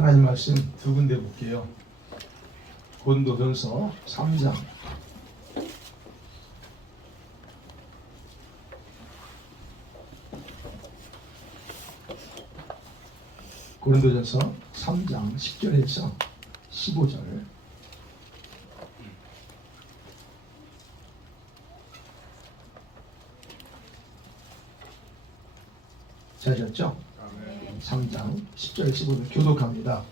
하나님 말씀 두 군데 볼게요. 고린도전서 3장 고린도전서 3장 10절에서 15절. 잘하셨죠? 3장 10절에 15절 교독합니다.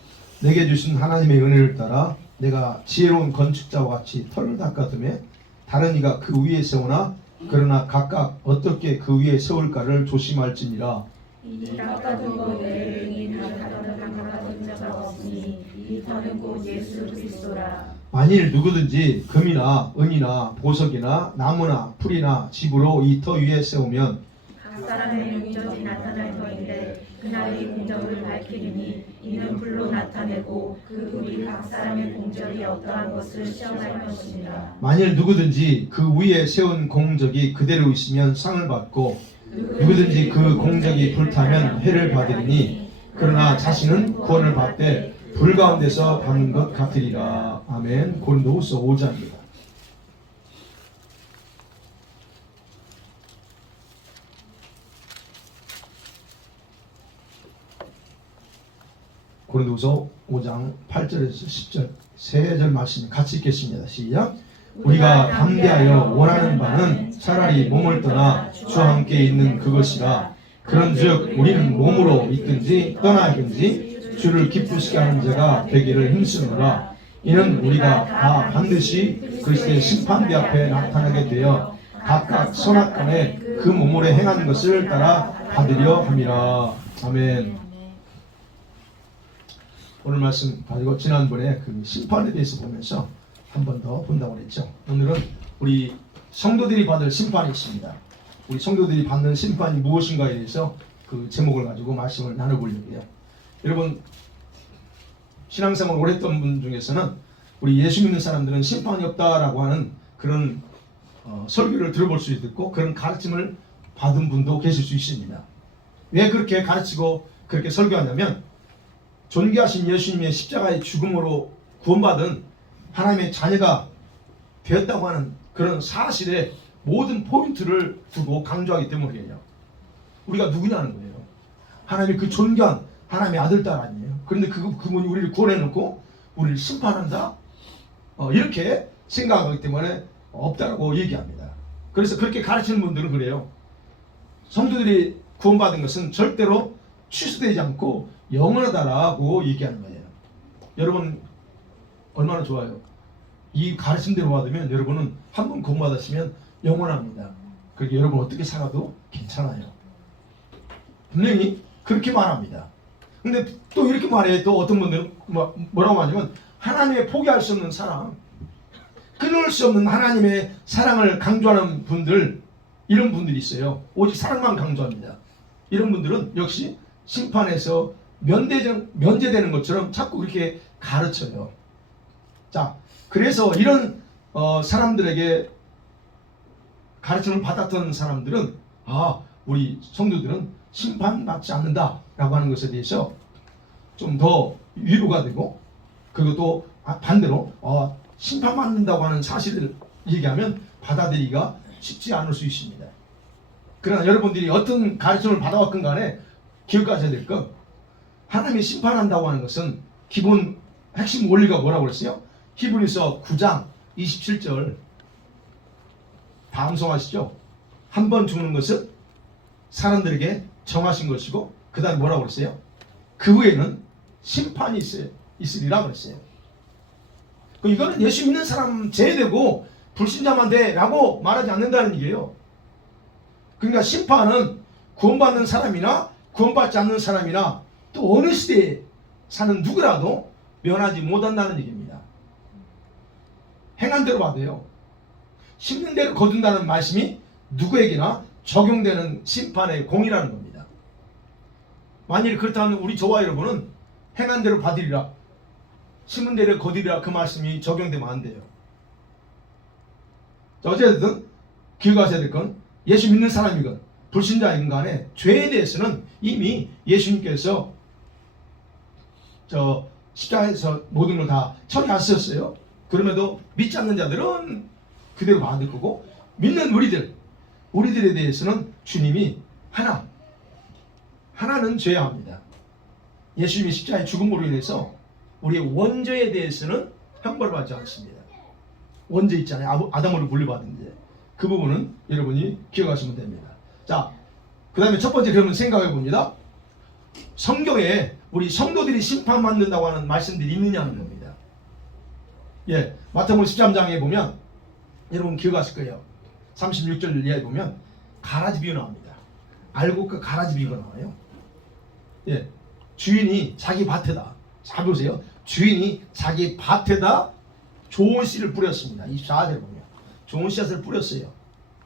내게 주신 하나님의 은혜를 따라 내가 지혜로운 건축자와 같이 털을 닦아두매 다른 이가 그 위에 세우나 그러나 각각 어떻게 그 위에 세울까를 조심할지니라. 이 닦아둔 것 외에 능히 다른 닦아둔 자가 없으니 이 터는 곧 예수 그리스도라. 만일 누구든지 금이나 은이나 보석이나 나무나 풀이나 집으로 이 터 위에 세우면 각 사람의 용적이 나타날 터인데 그날이 공적을 밝히리니 이는 불로 나타내고 그 불이 각 사람의 공적이 어떠한 것을 시험할 것입니다. 만일 누구든지 그 위에 세운 공적이 그대로 있으면 상을 받고 누구든지 그 공적이 불타면 해를 받으리니 그러나 자신은 구원을 받되 불 가운데서 받는 것 같으리라. 아멘. 고린도후서 5장입니다. 고린도후서 5장 8절에서 10절 세 절 말씀 같이 읽겠습니다. 시작. 우리가 담대하여 원하는 바는 차라리 몸을 떠나 주와 함께 있는 그것이라. 그런즉 우리는 몸으로 있든지 떠나든지 주를 기쁘시게 하는 자가 되기를 힘쓰노라. 이는 우리가 다 반드시 그리스도의 심판대 앞에 나타나게 되어 각각 선악간에 그 몸으로 행한 것을 따라 받으려 함이라. 아멘. 오늘 말씀 가지고 지난번에 그 심판에 대해서 보면서 한 번 더 본다고 그랬죠. 오늘은 우리 성도들이 받을 심판이 있습니다. 우리 성도들이 받는 심판이 무엇인가에 대해서 그 제목을 가지고 말씀을 나눠보려고 해요. 여러분 신앙생활 오래 했던 분 중에서는 우리 예수 믿는 사람들은 심판이 없다라고 하는 그런 설교를 들어볼 수 있고 그런 가르침을 받은 분도 계실 수 있습니다. 왜 그렇게 가르치고 그렇게 설교하냐면 존귀하신 예수님의 십자가의 죽음으로 구원받은 하나님의 자녀가 되었다고 하는 그런 사실에 모든 포인트를 두고 강조하기 때문이에요. 우리가 누구냐는 거예요. 하나님의 그 존귀한 하나님의 아들 딸 아니에요. 그런데 그분이 우리를 구원해놓고 우리를 심판한다? 이렇게 생각하기 때문에 없다고 얘기합니다. 그래서 그렇게 가르치는 분들은 그래요. 성도들이 구원받은 것은 절대로 취소되지 않고 영원하다라고 얘기하는 거예요. 여러분 얼마나 좋아요. 이 가르침대로 받으면 여러분은 한 번 구원받으시면 영원합니다. 그렇게 여러분 어떻게 살아도 괜찮아요. 분명히 그렇게 말합니다. 근데 또 이렇게 말해. 또 어떤 분들은 뭐라고 하냐면 하나님의 포기할 수 없는 사랑, 끊을 수 없는 하나님의 사랑을 강조하는 분들, 이런 분들이 있어요. 오직 사랑만 강조합니다. 이런 분들은 역시 심판에서 면제되는 것처럼 자꾸 그렇게 가르쳐요. 자, 그래서 이런 사람들에게 가르침을 받았던 사람들은 우리 성도들은 심판받지 않는다라고 하는 것에 대해서 좀 더 위로가 되고, 그리고 또 반대로 심판받는다고 하는 사실을 얘기하면 받아들이기가 쉽지 않을 수 있습니다. 그러나 여러분들이 어떤 가르침을 받아왔건 간에 기억하셔야 될 것, 하나님이 심판한다고 하는 것은 기본 핵심 원리가 뭐라고 그랬어요? 히브리서 9장 27절 다 암송하시죠? 한 번 죽는 것은 사람들에게 정하신 것이고 그 다음에 뭐라고 그랬어요? 그 후에는 심판이 있으리라 그랬어요. 이거는 예수 믿는 사람 제외되고 불신자만 돼 라고 말하지 않는다는 얘기예요. 그러니까 심판은 구원받는 사람이나 구원받지 않는 사람이나 또 어느 시대에 사는 누구라도 면하지 못한다는 얘기입니다. 행한 대로 받아요. 심는 대로 거둔다는 말씀이 누구에게나 적용되는 심판의 공이라는 겁니다. 만일 그렇다면 우리 저와 여러분은 행한 대로 받으리라, 심은 대로 거두리라 그 말씀이 적용되면 안 돼요. 어쨌든 기억하셔야 될 건 예수 믿는 사람이건 불신자인 간에 죄에 대해서는 이미 예수님께서 십자가에서 모든 걸 다 처리하셨어요. 그럼에도 믿지 않는 자들은 그대로 받을 거고, 믿는 우리들에 대해서는 주님이 하나는 죄야합니다. 예수님이 십자가의 죽음으로 인해서 우리의 원죄에 대해서는 형벌을 받지 않습니다. 원죄 있잖아요. 아담으로 물려받은 그 부분은 여러분이 기억하시면 됩니다. 자, 그 다음에 첫 번째 그러면 생각해 봅니다. 성경에 우리 성도들이 심판받는다고 하는 말씀들이 있느냐는 겁니다. 예, 마태복음 13장에 보면 여러분 기억하실 거예요. 36절 이하에 보면 가라지 비유 나옵니다. 알고 그 가라지 비유가 나와요. 예, 주인이 자기 밭에다, 잘 보세요. 주인이 자기 밭에다 좋은 씨를 뿌렸습니다. 24절에 보면 좋은 씨앗을 뿌렸어요.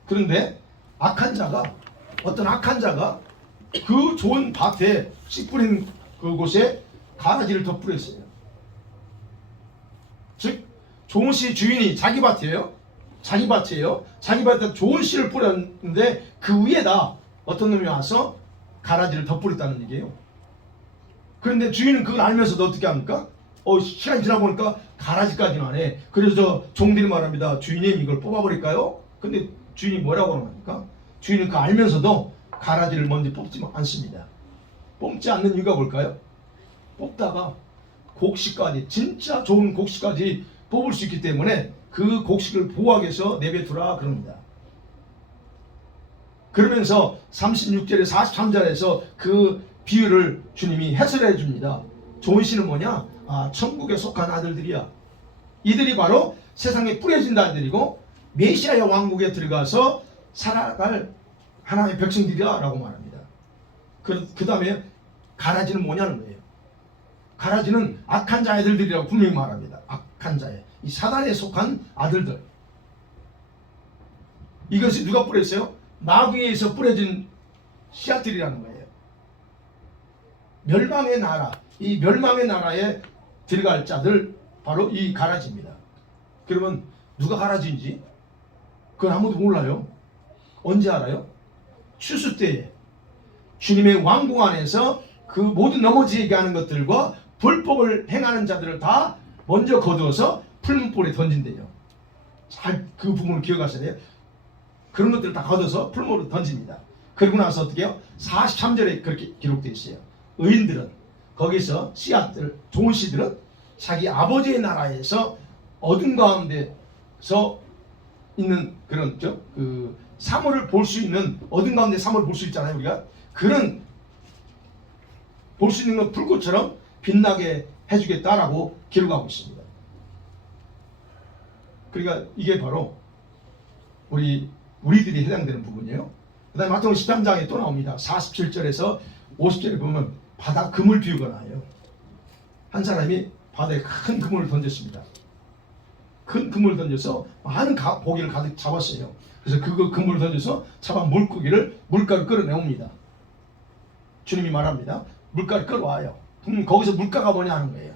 그런데 어떤 악한 자가 그 좋은 밭에 씨 뿌린 그곳에 가라지를 더 뿌렸어요. 즉 좋은 씨 주인이 자기 밭이에요. 자기 밭에 좋은 씨를 뿌렸는데 그 위에다 어떤 놈이 와서 가라지를 더 뿌렸다는 얘기예요. 그런데 주인은 그걸 알면서도 어떻게 합니까? 시간이 지나보니까 가라지까지는 안 해. 그래서 종들이 말합니다. 주인님 이걸 뽑아버릴까요? 근데 주인이 뭐라고 합니까? 주인은 그거 알면서도 가라지를 먼저 뽑지 않습니다. 뽑지 않는 이유가 뭘까요? 뽑다가 곡식까지, 진짜 좋은 곡식까지 뽑을 수 있기 때문에 그 곡식을 보호하기 위해서 내버려두라 그럽니다. 그러면서 36절에 43절에서 그 비유를 주님이 해설해 줍니다. 좋은 씨는 뭐냐? 천국에 속한 아들들이야. 이들이 바로 세상에 뿌려진 아들이고 메시아의 왕국에 들어가서 살아갈 하나님의 백성들이야 라고 말합니다. 그 다음에 가라지는 뭐냐는 거예요. 가라지는 악한 자의 아들들이라고 분명히 말합니다. 악한 자의, 이 사단에 속한 아들들. 이것이 누가 뿌렸어요? 마귀에서 뿌려진 씨앗들이라는 거예요. 멸망의 나라, 이 멸망의 나라에 들어갈 자들, 바로 이 가라지입니다. 그러면 누가 가라지인지 그건 아무도 몰라요. 언제 알아요? 추수 때에 주님의 왕궁 안에서 그 모든 넘어지게 하는 것들과 불법을 행하는 자들을 다 먼저 거두어서 풀무불에 던진대요. 잘 그 부분을 기억하셔야 돼요. 그런 것들을 다 거둬서 풀무불에 던집니다. 그리고 나서 어떻게 해요? 43절에 그렇게 기록되어 있어요. 의인들은 거기서 씨앗들, 좋은 씨들은 자기 아버지의 나라에서 어둠 가운데서 있는 그런 그 사물을 볼 수 있는, 어둠 가운데 사물을 볼 수 있잖아요. 우리가 그런 볼 수 있는 건 불꽃처럼 빛나게 해주겠다라고 기록하고 있습니다. 그러니까 이게 바로 우리들이 해당되는 부분이에요. 그 다음에 마태복음 13장에 또 나옵니다. 47절에서 50절에 보면 바다 그물 비유가 나와요. 한 사람이 바다에 큰 그물을 던졌습니다. 큰 그물을 던져서 많은 고기를 가득 잡았어요. 그래서 그 그물을 던져서 잡아 물가를 끌어내옵니다. 주님이 말합니다. 물가를 끌어와요. 거기서 물가가 뭐냐 하는 거예요.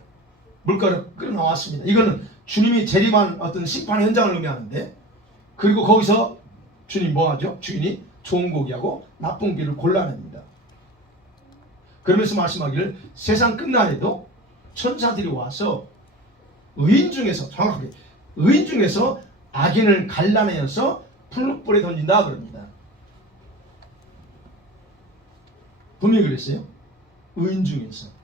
물가를 끌어나왔습니다. 이거는 주님이 재림한 어떤 심판 현장을 의미하는데, 그리고 거기서 주님 뭐하죠? 주인이 좋은 고기하고 나쁜 고기를 골라냅니다. 그러면서 말씀하기를 세상 끝날에도 천사들이 와서 의인 중에서, 정확하게 의인 중에서 악인을 갈라내어서 풀무불에 던진다 그럽니다. 분명히 그랬어요. 의인 중에서.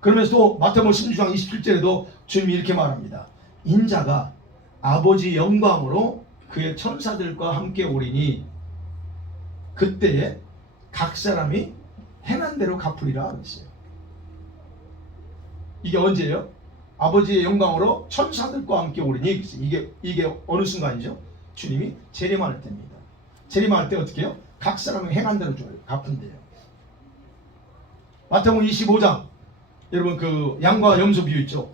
그러면서 또 마태복음 16장 27절에도 주님이 이렇게 말합니다. 인자가 아버지 영광으로 그의 천사들과 함께 오리니 그때에 각 사람이 행한 대로 갚으리라 그랬어요. 이게 언제예요? 아버지의 영광으로 천사들과 함께 오리니, 이게 어느 순간이죠? 주님이 재림할 때입니다. 재림할 때 어떻게 해요? 각 사람이 행한 대로 갚은대요. 마태복음 25장, 여러분 그 양과 염소 비유 있죠?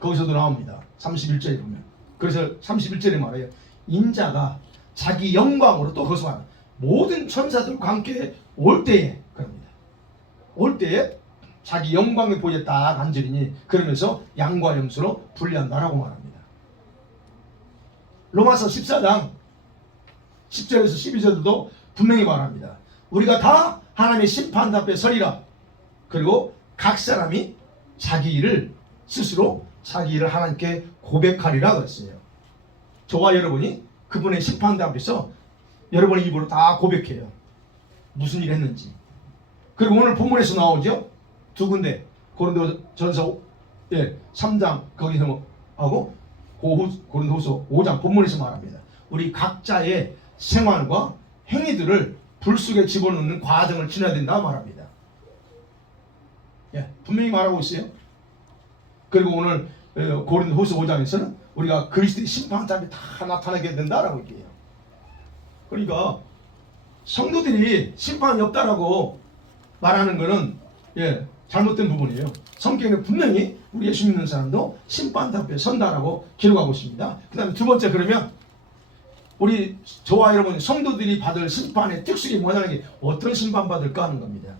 거기서도 나옵니다. 31절에 보면. 그래서 31절에 말해요. 인자가 자기 영광으로, 또 거기서 말해요. 모든 천사들과 함께 올 때에, 그럽니다. 올 때에 자기 영광의 보좌에 딱 앉으리니, 그러면서 양과 염소로 분리한다라고 말합니다. 로마서 14장 10절에서 12절도 분명히 말합니다. 우리가 다 하나님의 심판 앞에 서리라. 그리고 각 사람이 자기 일을 스스로 자기 일을 하나님께 고백하리라 그랬어요. 저와 여러분이 그분의 심판대 앞에서 여러분의 입으로 다 고백해요. 무슨 일 했는지. 그리고 오늘 본문에서 나오죠. 두 군데 고린도전서 3장 거기서 하고 고린도후서 5장 본문에서 말합니다. 우리 각자의 생활과 행위들을 불 속에 집어넣는 과정을 지나야 된다 말합니다. 분명히 말하고 있어요. 그리고 오늘 고린도후서 5장에서는 우리가 그리스도의 심판자에 다 나타나게 된다라고 얘기해요. 그러니까 성도들이 심판이 없다라고 말하는 것은 잘못된 부분이에요. 성경에 분명히 우리 예수 믿는 사람도 심판 앞에 선다라고 기록하고 있습니다. 그 다음에 두 번째, 그러면 우리 저와 여러분 성도들이 받을 심판의 특색이 뭐냐는 게 어떤 심판 받을까 하는 겁니다.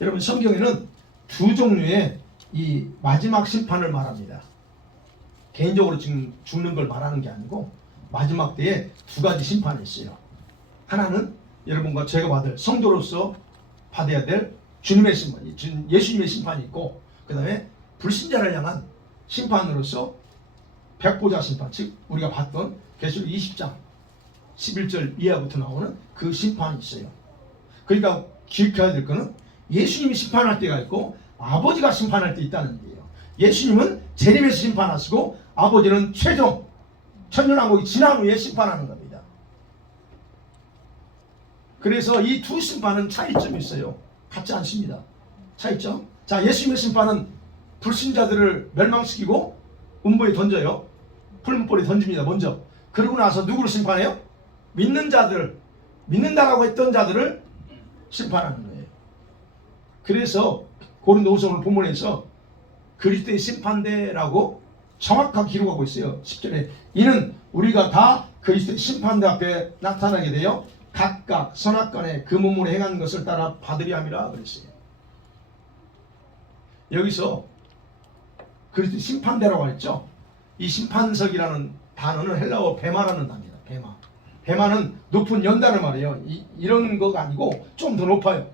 여러분 성경에는 두 종류의 이 마지막 심판을 말합니다. 개인적으로 지금 죽는 걸 말하는 게 아니고 마지막 때에 두 가지 심판이 있어요. 하나는 여러분과 제가 받을 성도로서 받아야 될 주님의 심판, 예수님의 심판이 있고, 그 다음에 불신자를 향한 심판으로서 백보자 심판, 즉 우리가 봤던 계시록 20장 11절 이하부터 나오는 그 심판이 있어요. 그러니까 기억해야 될 거는 예수님이 심판할 때가 있고 아버지가 심판할 때 있다는 거예요. 예수님은 재림에서 심판하시고 아버지는 최종 천년왕국이 지난 후에 심판하는 겁니다. 그래서 이 두 심판은 차이점이 있어요. 같지 않습니다. 차이점. 자, 예수님의 심판은 불신자들을 멸망시키고 음부에 던져요. 풀무불에 던집니다. 먼저. 그러고 나서 누구를 심판해요? 믿는 자들, 믿는다라고 했던 자들을 심판하는 거예요. 그래서 고린도후서 오늘 본문에서 그리스도의 심판대라고 정확하게 기록하고 있어요. 10절에 이는 우리가 다 그리스도의 심판대 앞에 나타나게 되어 각각 선악간에 그 몸으로 행한 것을 따라 받으리 함이라 그랬어요. 여기서 그리스도의 심판대라고 했죠. 이 심판석이라는 단어는 헬라어 베마라는 단어입니다. 베마. 베마는 높은 연단을 말해요. 이런 거가 아니고 좀 더 높아요.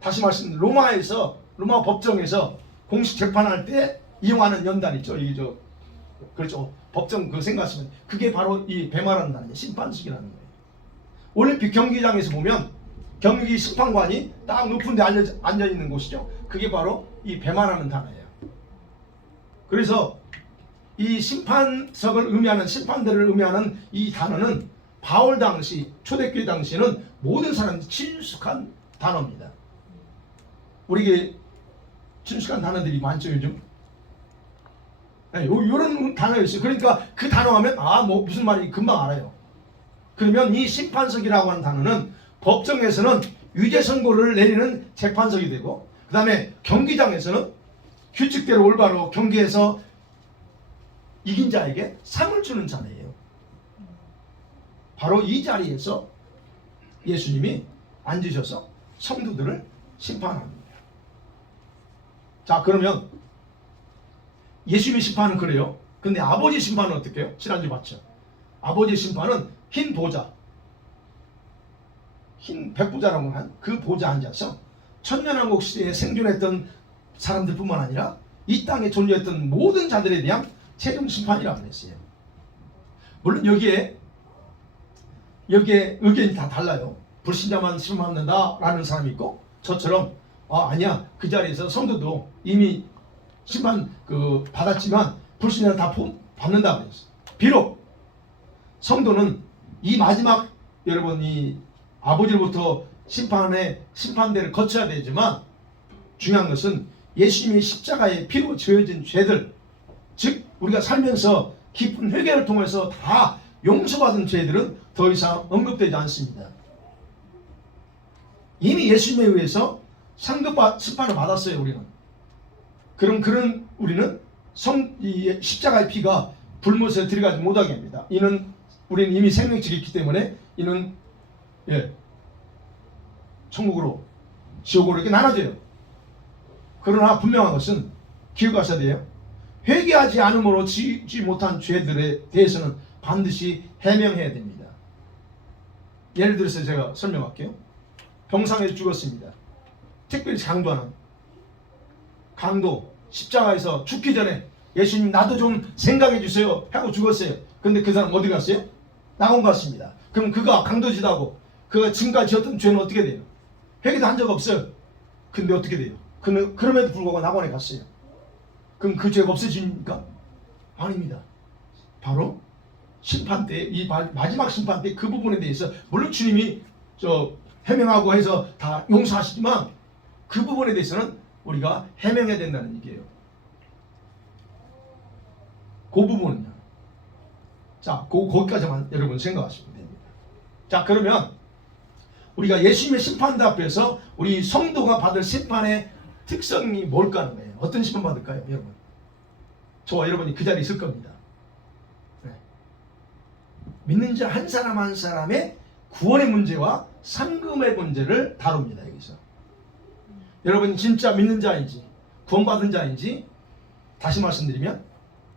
다시 말씀, 로마 법정에서 공식 재판할 때 이용하는 연단 있죠. 이게 그렇죠. 법정 그거 생각하시면 그게 바로 이 베마라는 단어예요. 심판석이라는 거예요. 올림픽 경기장에서 보면 경기 심판관이 딱 높은 데 앉아 있는 곳이죠. 그게 바로 이 베마라는 단어예요. 그래서 이 심판석을 의미하는, 심판대를 의미하는 이 단어는 바울 당시, 초대교회 당시에는 모든 사람들이 친숙한 단어입니다. 우리에게 친숙한 단어들이 많죠, 요즘. 이런 단어가 있어요. 그러니까 그 단어 하면 무슨 말인지 금방 알아요. 그러면 이 심판석이라고 하는 단어는 법정에서는 유죄 선고를 내리는 재판석이 되고, 그 다음에 경기장에서는 규칙대로 올바로 경기에서 이긴 자에게 상을 주는 자리예요. 바로 이 자리에서 예수님이 앉으셔서 성도들을 심판합니다. 자, 그러면 예수님의 심판은 그래요. 근데 아버지 심판은 어떻게 해요? 지난주 봤죠. 아버지 심판은 흰 보좌, 흰 백보자라고 하는 그 보좌 앉아서 천년왕국 시대에 생존했던 사람들뿐만 아니라 이 땅에 존재했던 모든 자들에 대한 최종 심판이라고 했어요. 물론 여기에 의견이 다 달라요. 불신자만 심판한다라는 사람이 있고, 저처럼 아니야, 그 자리에서 성도도 이미 심판 받았지만 불신자는 다 받는다 그랬어요. 비록 성도는 이 마지막 여러분 이 아버지로부터 심판대를 거쳐야 되지만, 중요한 것은 예수님의 십자가의 피로 지어진 죄들, 즉 우리가 살면서 깊은 회개를 통해서 다 용서받은 죄들은 더 이상 언급되지 않습니다. 이미 예수님에 의해서 상급 심판을 받았어요. 우리는. 그런 우리는 이 십자가의 피가 불못에 들어가지 못하게 합니다. 우리는 이미 생명책이 있기 때문에 이는 천국으로 지옥으로 이렇게 나눠져요. 그러나 분명한 것은 기억하셔야 돼요. 회개하지 않음으로 지지 못한 죄들에 대해서는 반드시 해명해야 됩니다. 예를 들어서 제가 설명할게요. 병상에서 죽었습니다. 특별히 강도하는 강도 십자가에서 죽기 전에 예수님 나도 좀 생각해 주세요 하고 죽었어요. 근데 그 사람 어디 갔어요? 낙원 갔습니다. 그럼 그가 강도짓하고 그가 지금까지 지었던 죄는 어떻게 돼요? 회개도 한 적 없어요. 근데 어떻게 돼요? 그럼에도 불구하고 낙원에 갔어요. 그럼 그 죄가 없어집니까? 아닙니다. 바로 심판 때, 이 마지막 심판 때 그 부분에 대해서 물론 주님이 해명하고 해서 다 용서하시지만 그 부분에 대해서는 우리가 해명해야 된다는 얘기예요. 그 부분은요. 자, 거기까지만 여러분 생각하시면 됩니다. 자, 그러면 우리가 예수님의 심판대 앞에서 우리 성도가 받을 심판의 특성이 뭘까 하는 거예요. 어떤 심판 받을까요, 여러분? 저와 여러분이 그 자리에 있을 겁니다. 네. 믿는 자 한 사람 한 사람의 구원의 문제와 상금의 문제를 다룹니다. 여기서 여러분이 진짜 믿는 자인지 구원받은 자인지 다시 말씀드리면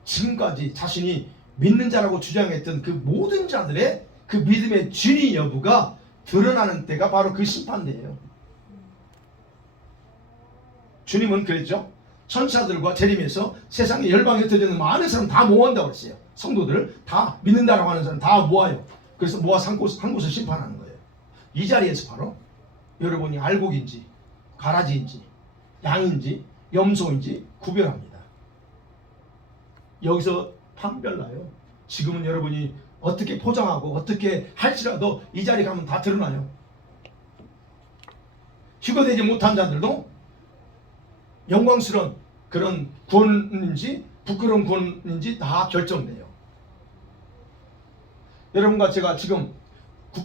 지금까지 자신이 믿는 자라고 주장했던 그 모든 자들의 그 믿음의 진위 여부가 드러나는 때가 바로 그 심판대예요. 주님은 그랬죠. 천사들과 재림에서 세상에 열방에 흩어지는 많은 사람 다 모은다고 그랬어요. 성도들 다 믿는다라고 하는 사람 다 모아요. 그래서 모아 한 곳을 심판하는 거예요. 이 자리에서 바로 여러분이 알곡인지 가라지인지 양인지 염소인지 구별합니다. 여기서 판별나요. 지금은 여러분이 어떻게 포장하고 어떻게 할지라도 이 자리 가면 다 드러나요. 휴거되지 못한 자들도 영광스러운 그런 구원인지 부끄러운 구원인지 다 결정돼요. 여러분과 제가 지금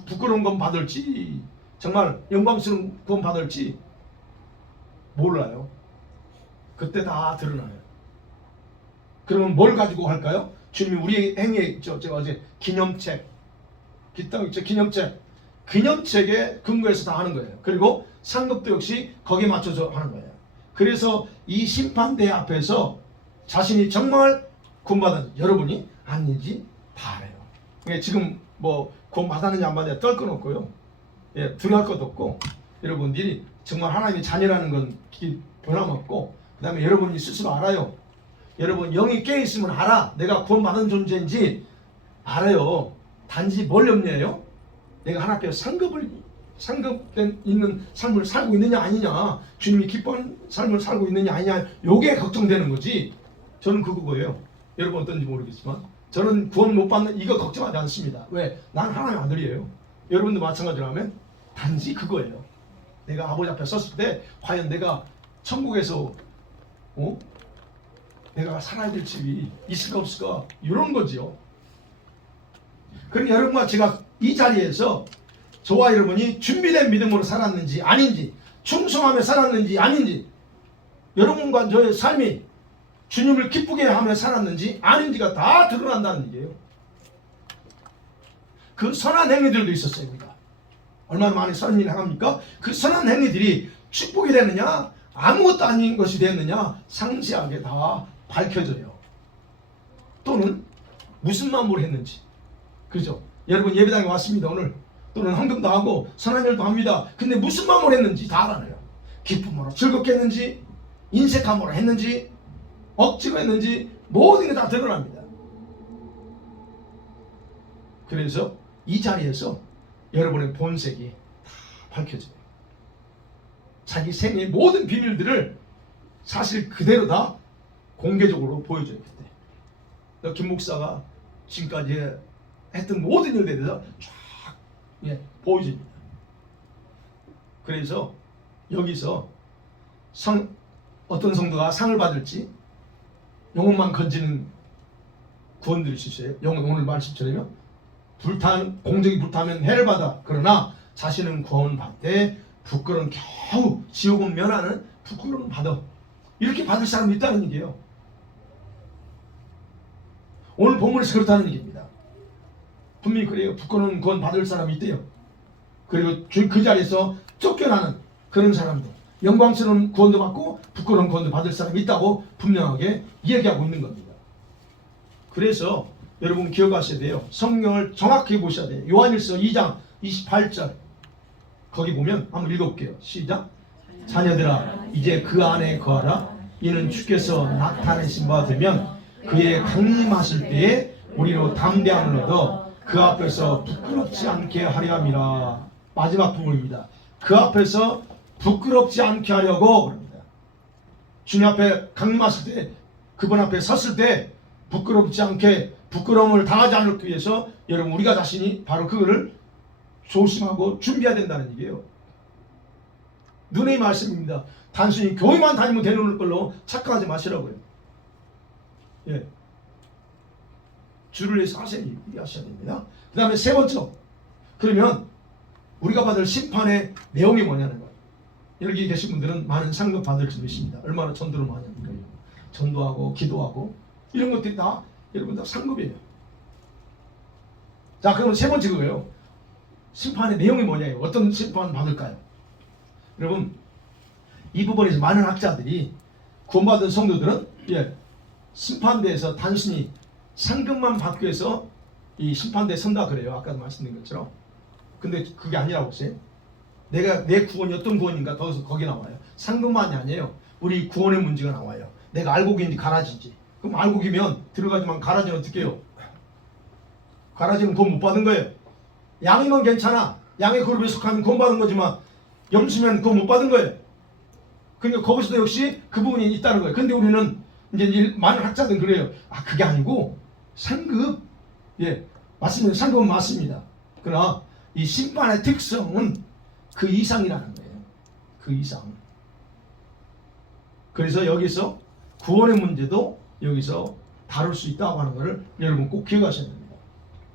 부끄러운 건 받을지 정말 영광스러운 구원 받을지 몰라요. 그때 다 드러나요. 그러면 뭘 가지고 할까요? 주님이 우리 행위에 있죠. 제가 어제 기념책 있죠. 기념책에 근거해서 다 하는 거예요. 그리고 상급도 역시 거기에 맞춰서 하는 거예요. 그래서 이 심판대 앞에서 자신이 정말 구원받은 여러분이 아닌지 다 알아요. 그러니까 지금 뭐 구원받았느냐 안 받았느냐 떨 건 없고요. 예, 두려워할 것도 없고 여러분들이 정말 하나님의 자녀라는 건 변함없고 그 다음에 여러분이 스스로 알아요. 여러분 영이 깨어있으면 알아. 내가 구원받은 존재인지 알아요. 단지 뭘 염려해요? 내가 하나님 앞에 상급된 있는 삶을 살고 있느냐 아니냐, 주님이 기뻐하는 삶을 살고 있느냐 아니냐, 요게 걱정되는 거지. 저는 그거예요. 여러분 어떤지 모르겠지만 저는 구원 못 받는 이거 걱정하지 않습니다. 왜? 난 하나님의 아들이에요. 여러분도 마찬가지라면 단지 그거예요. 내가 아버지 앞에 섰을 때 과연 내가 천국에서 내가 살아야 될 집이 있을까 없을까 이런 거지요. 그러니까 여러분과 제가 이 자리에서 저와 여러분이 준비된 믿음으로 살았는지 아닌지, 충성하며 살았는지 아닌지, 여러분과 저의 삶이 주님을 기쁘게 하며 살았는지 아닌지가 다 드러난다는 얘기예요. 그 선한 행위들도 있었어요. 우리가 얼마나 많이 선한 일을 합니까? 그 선한 행위들이 축복이 되느냐 아무것도 아닌 것이 되느냐 상세하게 다 밝혀져요. 또는 무슨 마음으로 했는지. 그죠? 여러분 예배당에 왔습니다 오늘. 또는 헌금도 하고 선한 일도 합니다. 근데 무슨 마음으로 했는지 다 알아요. 기쁨으로 즐겁게 했는지, 인색함으로 했는지, 억지로 했는지 모든 게 다 드러납니다. 그래서 이 자리에서 여러분의 본색이 다 밝혀져요. 자기 생의 모든 비밀들을 사실 그대로 다 공개적으로 보여줘요. 그때 김 목사가 지금까지 했던 모든 일들에 대해서 쫙 보여줍니다. 그래서 여기서 어떤 성도가 상을 받을지, 영혼만 건지는 구원 드릴 수 있어요. 오늘 말씀처럼요. 공적이 불타면 해를 받아. 그러나 자신은 구원 받되 부끄러운 겨우 지옥은 면하는 부끄러운 받아. 이렇게 받을 사람이 있다는 얘기예요. 오늘 본문에서 그렇다는 얘기입니다. 분명히 그래요. 부끄러운 구원 받을 사람이 있대요. 그리고 그 자리에서 쫓겨나는 그런 사람들, 영광스러운 구원도 받고 부끄러운 구원도 받을 사람이 있다고 분명하게 이야기하고 있는 겁니다. 그래서 여러분 기억하셔야 돼요. 성경을 정확히 보셔야 돼요. 요한일서 2장 28절 거기 보면 한번 읽어볼게요. 시작. 자녀들아 이제 그 안에 거하라. 이는 주께서 나타내신 바 되면 그의 강림하실 때에 우리로 담대함을 얻어 그 앞에서 부끄럽지 않게 하려 함이라. 마지막 부분입니다. 그 앞에서 부끄럽지 않게 하려고 그럽니다. 주님 앞에 강림하실 때, 그분 앞에 섰을 때 부끄럽지 않게, 부끄러움을 당하지 않기 위해서 여러분 우리가 자신이 바로 그거를 조심하고 준비해야 된다는 얘기예요. 눈의 말씀입니다. 단순히 교회만 다니면 되는 걸로 착각하지 마시라고요. 예. 주를 위해서 하셔야 됩니다. 그 다음에 세 번째, 그러면 우리가 받을 심판의 내용이 뭐냐는 거예요. 여기 계신 분들은 많은 상급 받을 준비십니다. 얼마나 전도를 많이 합니까? 전도하고 기도하고 이런 것들이 다 여러분 다 상급이에요. 자, 그러면 세 번째 그거예요. 심판의 내용이 뭐냐요? 어떤 심판 받을까요? 여러분, 이 부분에서 많은 학자들이, 구원받은 성도들은 심판대에서 단순히 상급만 받기 위해서 이 심판대에 선다 그래요. 아까도 말씀드린 것처럼. 근데 그게 아니라고 했어요. 내 구원이 어떤 구원인가 더 거기 나와요. 상급만이 아니에요. 우리 구원의 문제가 나와요. 내가 알곡인지 가라지인지. 그럼 알곡이면 들어가지만 가라지는 어떻게 해요? 가라지는 구원 못 받은 거예요. 양이면 괜찮아. 양의 그룹에 속하면 구원 받은 거지만 염수면 구원 못 받은 거예요. 그러니까 거기서도 역시 그 부분이 있다는 거예요. 근데 우리는 이제 많은 학자들은 그래요. 아, 그게 아니고 상급, 맞습니다. 상급은 맞습니다. 그러나 이 심판의 특성은 그 이상이라는 거예요. 그 이상. 그래서 여기서 구원의 문제도 여기서 다룰 수 있다고 하는 것을 여러분 꼭 기억하셔야 됩니다.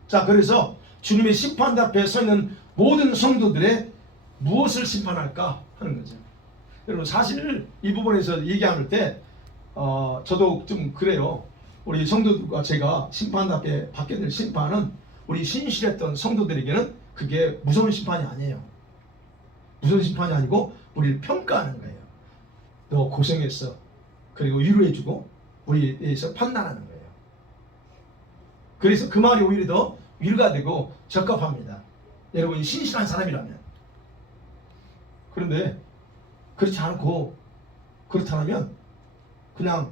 자, 그래서 주님의 심판대 앞에 서 있는 모든 성도들의 무엇을 심판할까 하는 거죠. 여러분, 사실 이 부분에서 얘기할 때 저도 좀 그래요. 우리 성도들과 제가 심판대 앞에 받게 될 심판은 우리 신실했던 성도들에게는 그게 무서운 심판이 아니에요. 무서운 심판이 아니고 우리를 평가하는 거예요. 너 고생했어. 그리고 위로해주고 우리에 대해서 판단하는 거예요. 그래서 그 말이 오히려 더 위로가 되고 적합합니다. 여러분이 신실한 사람이라면. 그런데 그렇지 않고, 그렇다면 그냥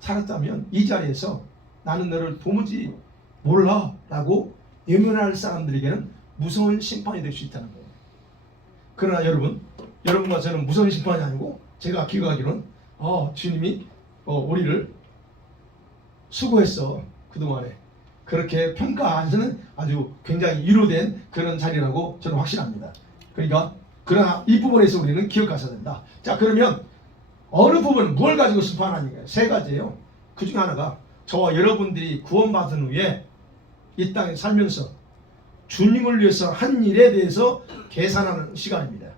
살았다면 이 자리에서 나는 너를 도무지 몰라 라고 외면할 사람들에게는 무서운 심판이 될 수 있다는 거예요. 그러나 여러분과 저는 무서운 심판이 아니고, 제가 기억하기로는 주님이 우리를 수고했어 그동안에 그렇게 평가하시는 아주 굉장히 위로된 그런 자리라고 저는 확신합니다. 그러나 이 부분에서 우리는 기억하셔야 된다. 자, 그러면 어느 부분, 뭘 가지고 심판하는가? 세 가지예요. 그 중에 하나가 저와 여러분들이 구원받은 후에 이 땅에 살면서 주님을 위해서 한 일에 대해서 계산하는 시간입니다.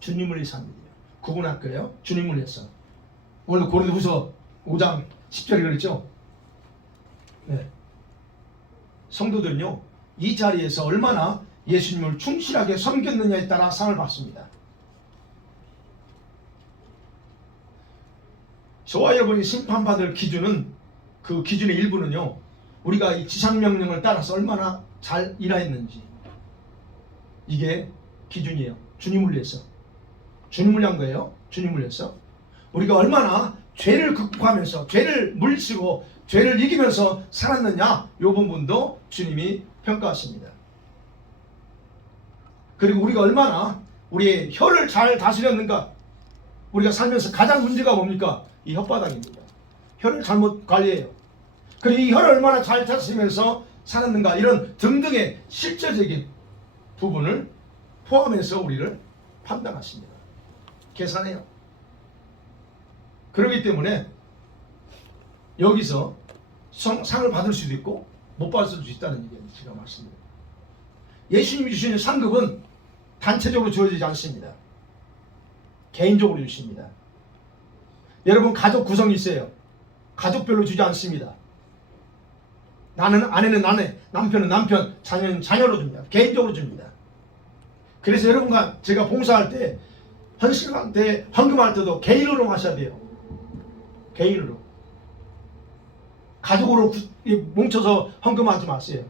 주님을 위해서 한 일이에요. 구분할 거예요. 주님을 위해서. 오늘 고린도후서 5장 10절에 그랬죠. 성도들은요, 이 자리에서 얼마나 예수님을 충실하게 섬겼느냐에 따라 상을 받습니다. 저와 여러분이 심판받을 기준은, 그 기준의 일부는요, 우리가 이 지상명령을 따라서 얼마나 잘 일하였는지, 이게 기준이에요. 주님을 위해서. 주님을 위한 거예요. 주님을 위해서. 우리가 얼마나 죄를 극복하면서, 죄를 물리치고 죄를 이기면서 살았느냐, 이 부분도 주님이 평가하십니다. 그리고 우리가 얼마나 우리의 혀를 잘 다스렸는가. 우리가 살면서 가장 문제가 뭡니까? 이 혓바닥입니다. 혀를 잘못 관리해요. 그리고 이 혀를 얼마나 잘 다스리면서 살았는가, 이런 등등의 실제적인 부분을 포함해서 우리를 판단하십니다. 계산해요. 그렇기 때문에 여기서 상을 받을 수도 있고 못 받을 수도 있다는 얘기예요. 제가 말씀드려요. 예수님이 주시는 상급은 단체적으로 주어지지 않습니다. 개인적으로 주십니다. 여러분, 가족 구성이 있어요. 가족별로 주지 않습니다. 나는 아내는 아내, 남편은 남편, 자녀는 자녀로 줍니다. 개인적으로 줍니다. 그래서 여러분과 제가 봉사할 때, 헌신할 때, 헌금할 때도 개인으로 하셔야 돼요. 개인으로. 가족으로 뭉쳐서 헌금하지 마세요.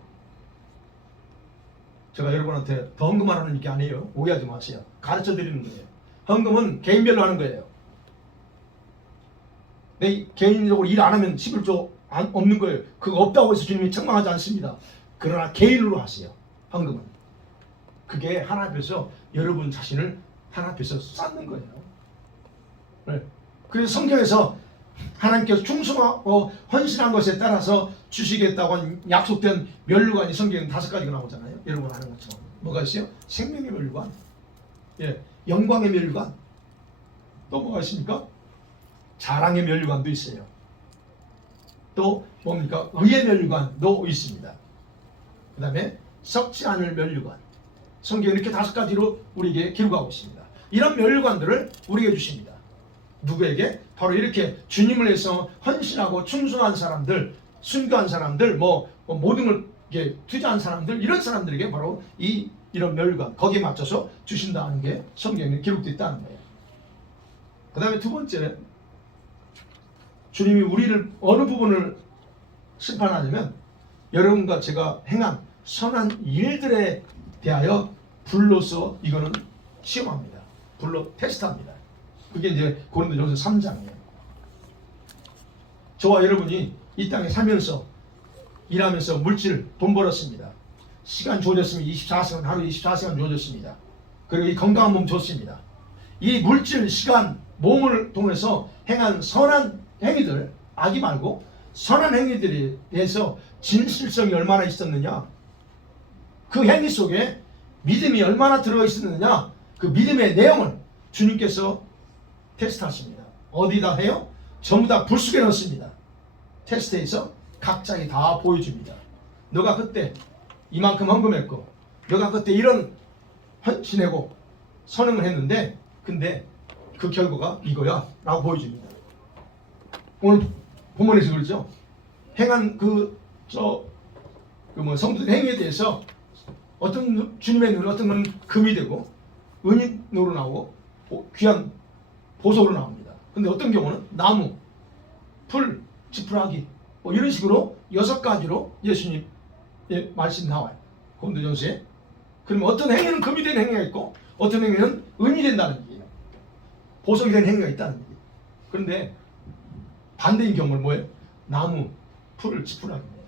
제가 여러분한테 더 헌금하라는 게 아니에요. 오해하지 마세요. 가르쳐 드리는 거예요. 헌금은 개인별로 하는 거예요. 내 개인적으로 일 안 하면 11조 없는 거예요. 그거 없다고 해서 주님이 책망하지 않습니다. 그러나 개인으로 하세요. 헌금은. 그게 하나님 앞에서 여러분 자신을 하나님 앞에서 쌓는 거예요. 네. 그래서 성경에서 하나님께서 충성하고 헌신한 것에 따라서 주시겠다고 한 약속된 면류관이 성경에 5가지가 나오잖아요. 여러분 아는 것처럼. 뭐가 있어요? 생명의 면류관, 예, 영광의 면류관, 또 뭐가 있습니까? 자랑의 면류관도 있어요. 또 뭡니까? 의의 면류관도 있습니다. 그 다음에 썩지 않을 면류관. 성경에 이렇게 5가지로 우리에게 기록하고 있습니다. 이런 면류관들을 우리에게 주십니다. 누구에게? 바로 이렇게 주님을 위해서 헌신하고 충성한 사람들, 순교한 사람들, 모든 걸 이렇게 투자한 사람들, 이런 사람들에게 바로 이런 면류관, 거기에 맞춰서 주신다는 게 성경에 기록되어 있다는 거예요. 그 다음에 2번째, 주님이 우리를 어느 부분을 심판하냐면 여러분과 제가 행한 선한 일들에 대하여 불로서 이거는 시험합니다. 불로 테스트합니다. 그게 이제 고린도전서 3장이에요. 저와 여러분이 이 땅에 살면서 일하면서 물질 돈 벌었습니다. 시간 주어졌으면 24시간 하루 24시간 주어졌습니다. 그리고 이 건강한 몸 좋습니다. 이 물질, 시간, 몸을 통해서 행한 선한 행위들, 악이 말고 선한 행위들에 대해서 진실성이 얼마나 있었느냐, 그 행위 속에 믿음이 얼마나 들어 있었느냐, 그 믿음의 내용을 주님께서 테스트하십니다. 어디다 해요? 전부 다 불 속에 넣습니다. 테스트에서 각자에 다 보여줍니다. 너가 그때 이만큼 헌금했고, 너가 그때 이런 헌신하고 선행을 했는데, 근데 그 결과가 이거야 라고 보여줍니다. 오늘 본문에서 그러죠. 행한 성도들 행위에 대해서 어떤 주님의 눈은 어떤 건 금이 되고 은으로 나오고 귀한 보석으로 나옵니다. 근데 어떤 경우는 나무, 풀, 지푸라기 이런 식으로 6가지로 예수님의 말씀이 나와요. 고린도전서에. 그러면 어떤 행위는 금이 된 행위가 있고 어떤 행위는 은이 된다는 얘기예요. 보석이 된 행위가 있다는 얘기예요. 그런데 반대인 경우는 뭐예요? 나무, 풀, 지푸라기입니다.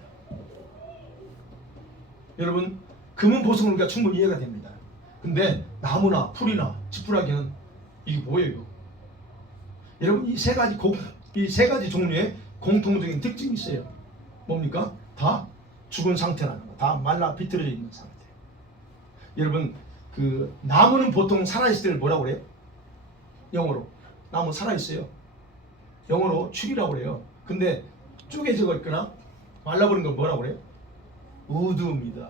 여러분, 금은 보석은 우리가 충분히 이해가 됩니다. 근데 나무나 풀이나 지푸라기는 이게 뭐예요? 여러분, 이 세 가지 종류의 공통적인 특징이 있어요. 뭡니까? 다 죽은 상태라는 거. 다 말라 비틀어져 있는 상태. 여러분, 그 나무는 보통 살아있을 때 뭐라고 그래요? 영어로. 나무 살아있어요. 영어로 축이라고 그래요. 근데 쪼개져 있거나 말라버린 걸 뭐라고 그래요? 우드입니다.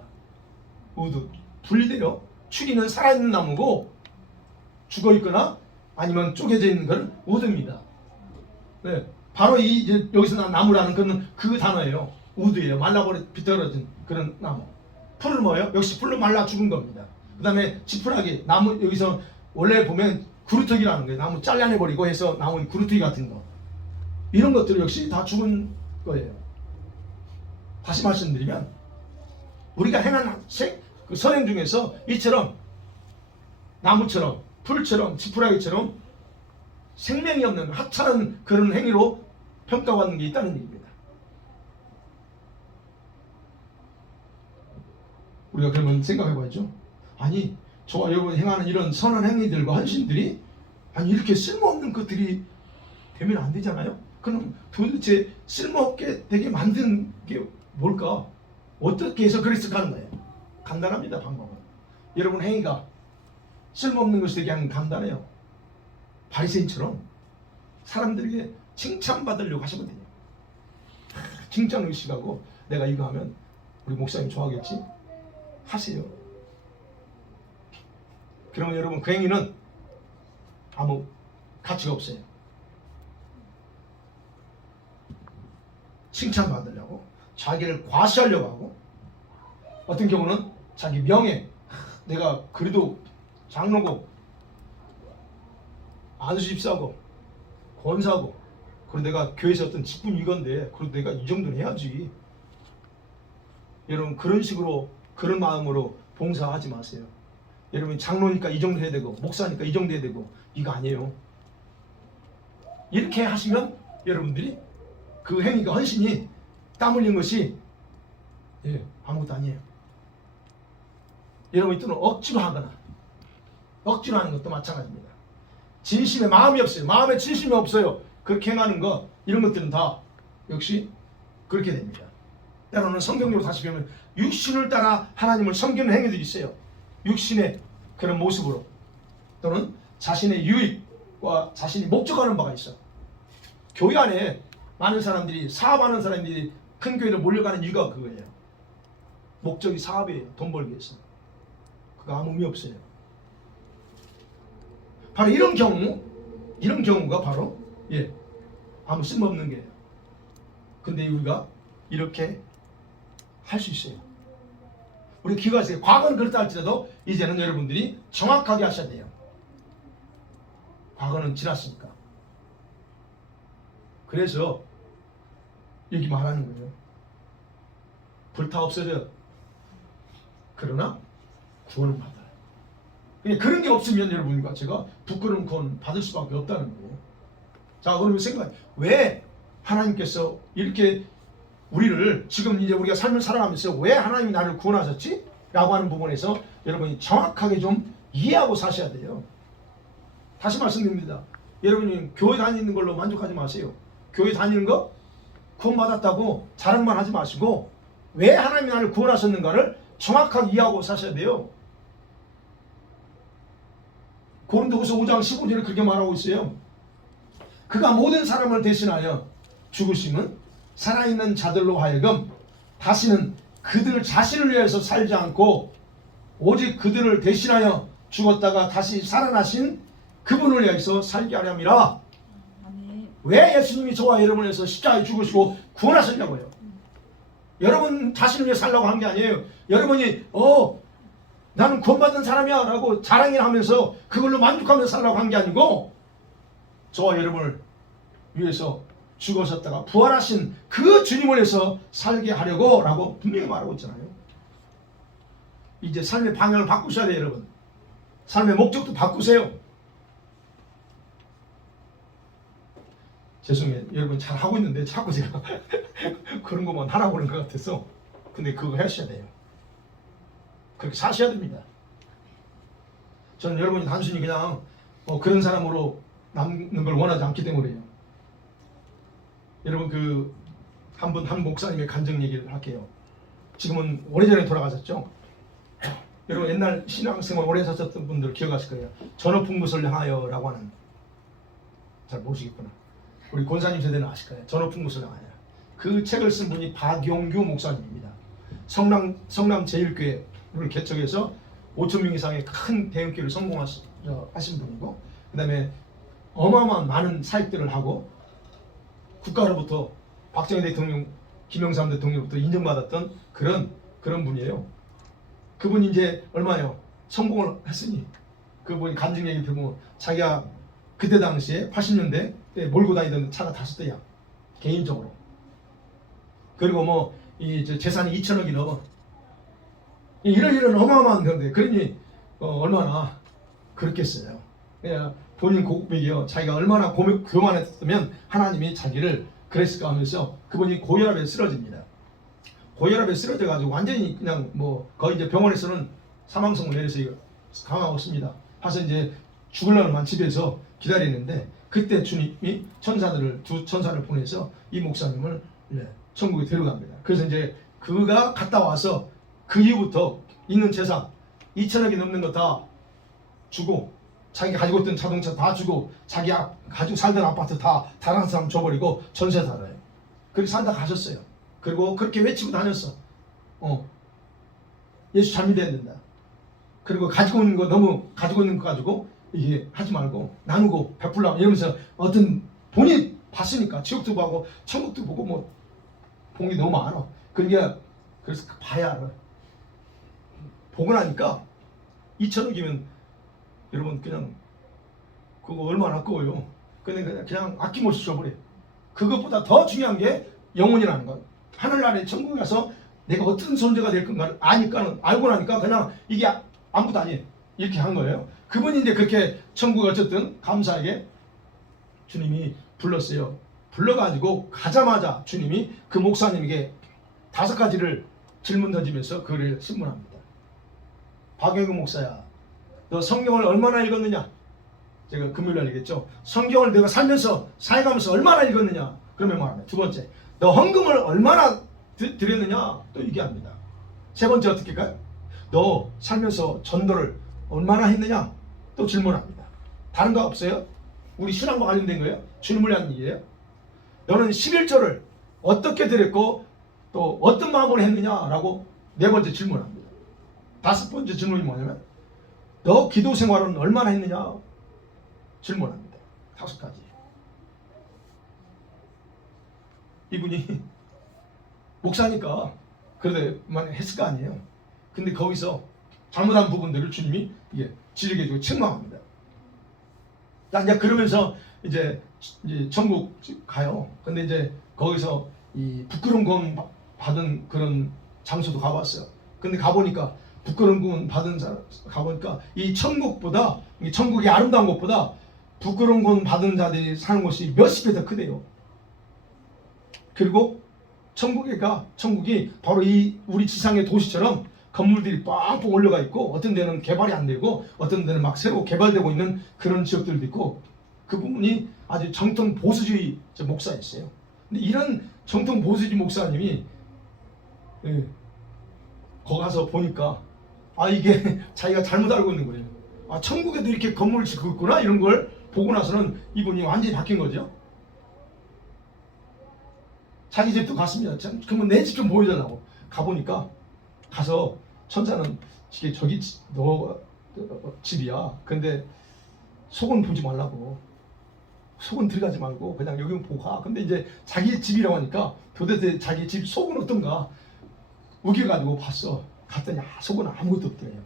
우드. 분리돼요. 축이는 살아있는 나무고 죽어있거나 아니면 쪼개져 있는 건 우드입니다. 네. 바로 여기서 난 나무라는 거는 그 단어예요. 우드예요. 말라버려 비틀어진 그런 나무. 풀은 뭐예요? 역시 풀로 말라 죽은 겁니다. 그 다음에 지푸라기, 나무, 여기서 원래 보면 구루터기라는 거예요. 나무 잘라내버리고 해서 나온 구루터기 같은 거. 이런 것들 역시 다 죽은 거예요. 다시 말씀드리면 우리가 행한 그 선행 중에서 이처럼 나무처럼 풀처럼 지푸라기처럼 생명이 없는 하찮은 그런 행위로 평가받는 게 있다는 얘기입니다. 우리가 그러면 생각해봐야죠. 아니, 저와 여러분이 행하는 이런 선한 행위들과 헌신들이 아니 이렇게 쓸모없는 것들이 되면 안 되잖아요. 그럼 도대체 쓸모없게 되게 만든 게 뭘까? 어떻게 해서 그랬을까 하는 거예요. 간단합니다. 방법은. 여러분 행위가 쓸모없는 것이 되게 하는 간단해요. 바리새인처럼 사람들에게 칭찬받으려고 하시면 돼요. 칭찬 의식하고 내가 이거 하면 우리 목사님 좋아하겠지? 하세요. 그러면 여러분 그 행위는 아무 가치가 없어요. 칭찬받으려고 자기를 과시하려고 하고 어떤 경우는 자기 명예, 내가 그래도 장로고 안수집사고 권사고 그리고 내가 교회에서 어떤 직분 이건데 그래도 내가 이 정도는 해야지. 여러분 그런 식으로 그런 마음으로 봉사하지 마세요. 여러분 장로니까 이 정도 해야 되고 목사니까 이 정도 해야 되고 이거 아니에요. 이렇게 하시면 여러분들이 그 행위가 헌신이 땀 흘린 것이 아무것도 아니에요. 여러분이 또는 억지로 하거나 억지로 하는 것도 마찬가지입니다. 진심에 마음이 없어요. 마음에 진심이 없어요. 그렇게 행하는 것 이런 것들은 다 역시 그렇게 됩니다. 때로는 성경적으로 다시 보면 육신을 따라 하나님을 섬기는 행위들이 있어요. 육신의 그런 모습으로 또는 자신의 유익과 자신이 목적하는 바가 있어. 교회 안에 많은 사람들이 사업하는 사람들이 큰 교회로 몰려가는 이유가 그거예요. 목적이 사업이에요. 돈 벌기 위해서. 그거 아무 의미 없어요. 바로 이런 경우가 바로 아무 쓸모없는 게예요. 근데 우리가 이렇게 할 수 있어요. 우리 기도하세요. 과거는 그렇다 할지라도 이제는 여러분들이 정확하게 하셔야 돼요. 과거는 지났으니까. 그래서 여기 말하는 거예요. 불타 없어져. 그러나 구원은 받아요. 그런 게 없으면 여러분과 제가 부끄러운 구원 받을 수밖에 없다는 거예요. 자, 그러면 왜 하나님께서 이렇게 우리를 지금 이제 우리가 삶을 살아가면서 왜 하나님이 나를 구원하셨지? 라고 하는 부분에서 여러분이 정확하게 좀 이해하고 사셔야 돼요. 다시 말씀드립니다. 여러분이 교회 다니는 걸로 만족하지 마세요. 교회 다니는 거 구원받았다고 자랑만 하지 마시고 왜 하나님이 나를 구원하셨는가를 정확하게 이해하고 사셔야 돼요. 고린도후서 5장 15절에 그렇게 말하고 있어요. 그가 모든 사람을 대신하여 죽으심은 살아있는 자들로 하여금 다시는 그들 자신을 위해서 살지 않고 오직 그들을 대신하여 죽었다가 다시 살아나신 그분을 위해서 살게 하렵니다. 왜 예수님이 저와 여러분을 위해서 십자가에 죽으시고 구원하셨냐고요. 여러분 자신을 위해 살라고 한 게 아니에요. 여러분이 나는 구원받은 사람이야 라고 자랑을 하면서 그걸로 만족하면서 살라고 한 게 아니고 저와 여러분을 위해서 죽으셨다가 부활하신 그 주님을 위해서 살게 하려고 라고 분명히 말하고 있잖아요. 이제 삶의 방향을 바꾸셔야 돼요. 여러분 삶의 목적도 바꾸세요. 죄송해요. 여러분 잘 하고 있는데 자꾸 제가 그런 것만 하라고 그러는 것 같아서. 근데 그거 하셔야 돼요. 그렇게 사셔야 됩니다. 저는 여러분이 단순히 그냥 그런 사람으로 남는 걸 원하지 않기 때문에요. 여러분 한 목사님의 간증 얘기를 할게요. 지금은 오래전에 돌아가셨죠. 여러분 옛날 신앙생활 오래 사셨던 분들 기억하실 거예요. 전어풍 무술 향하여 라고 하는, 잘 모르시겠구나. 우리 권사님 세대는 아실 거예요. 전어풍 무술 향하여. 그 책을 쓴 분이 박용규 목사님입니다. 성남 제일교회를 개척해서 5,000명 이상의 큰 대형교회를 성공하신 분이고, 그 다음에 어마어마한 많은 사역들을 하고 국가로부터 박정희 대통령, 김영삼 대통령부터 인정받았던 그런 분이에요. 그분이 이제 얼마요? 성공을 했으니 그분이 간증 얘기 들으면 자기가 그때 당시에 80년대 때 몰고 다니던 차가 5대야 개인적으로. 그리고 이 재산이 2천억이 넘어. 이런 어마어마한 건데 그러니 얼마나 그렇겠어요. 그냥 본인 고백이요. 자기가 얼마나 교만했으면 하나님이 자기를 그랬을까 하면서 그분이 고혈압에 쓰러집니다. 고혈압에 쓰러져가지고 완전히 그냥 거의 이제 병원에서는 사망성을 내려서 강하고 있습니다. 하서 이제 죽으려면 집에서 기다리는데 그때 주님이 두 천사를 보내서 이 목사님을 천국에 데려갑니다. 그래서 이제 그가 갔다 와서 그 이후부터 있는 재산 2천억이 넘는 거 다 주고 자기 가지고 있던 자동차 다 주고 자기 가지고 살던 아파트 다 다른 사람 줘버리고 전세 살아요. 그렇게 살다 가셨어요. 그리고 그렇게 외치고 다녔어. 예수 잘 믿어야 된다. 그리고 가지고 있는 거 가지고 이게 하지 말고 나누고 베풀라 이러면서 어떤 본인이 봤으니까 지옥도 보고 천국도 보고 본게 너무 많아. 그러니까 그래서 봐야 알아. 보고 나니까 2천억이면 여러분 그냥 그거 얼마나 아까워요. 근데 그냥 아낌없이 줘버려. 그것보다 더 중요한 게 영혼이라는 것. 하늘나라에 천국에 가서 내가 어떤 존재가 될 건가를 알고 나니까 그냥 이게 아무것도 아니에요. 이렇게 한 거예요. 그분이 이제 그렇게 천국에 어쨌든 감사하게 주님이 불렀어요. 불러가지고 가자마자 주님이 그 목사님에게 5가지를 질문 던지면서 글을 신문합니다. 박영규 목사야, 너 성경을 얼마나 읽었느냐? 제가 금요일날 얘기했죠. 성경을 내가 살면서 사역하면서 얼마나 읽었느냐? 그러면 말합니다. 두 번째, 너 헌금을 얼마나 드렸느냐? 또 얘기합니다. 세 번째 어떻게 할까요? 너 살면서 전도를 얼마나 했느냐? 또 질문합니다. 다른 거 없어요? 우리 신앙과 관련된 거예요? 주님을 위한 일이에요? 너는 11조를 어떻게 드렸고 또 어떤 마음으로 했느냐라고 네 번째 질문합니다. 다섯 번째 질문이 뭐냐면 너 기도 생활은 얼마나 했느냐 질문합니다. 5가지. 이분이 목사니까 그래도만 했을 거 아니에요. 근데 거기서 잘못한 부분들을 주님이 이게 지적해 주고 책망합니다. 이제 그러면서 이제 천국 가요. 근데 이제 거기서 이 부끄러운 건 받은 그런 장소도 가봤어요. 근데 가보니까 부끄러운 건 받은 가보니까 이 천국보다 이 천국이 아름다운 것보다 부끄러운 건 받은 자들이 사는 곳이 몇십 배 더 크대요. 그리고 천국이 바로 이 우리 지상의 도시처럼 건물들이 빵빵 올라가 있고 어떤 데는 개발이 안 되고 어떤 데는 막 새로 개발되고 있는 그런 지역들도 있고 그 부분이 아주 정통 보수주의 목사였어요. 근데 이런 정통 보수주의 목사님이 거기 가서 보니까 이게 자기가 잘못 알고 있는 거예요. 천국에도 이렇게 건물을 짓고 있구나 이런 걸 보고 나서는 이분이 완전히 바뀐 거죠. 자기 집도 갔습니다. 그러면 내 집 좀 보여달라고 가보니까 가서 천사는 저기 너 집이야. 근데 속은 보지 말라고. 속은 들어가지 말고 그냥 여기만 보고 가. 근데 이제 자기 집이라고 하니까 도대체 자기 집 속은 어떤가 우겨가지고 봤어. 갔더니 속은 아무것도 없더래요.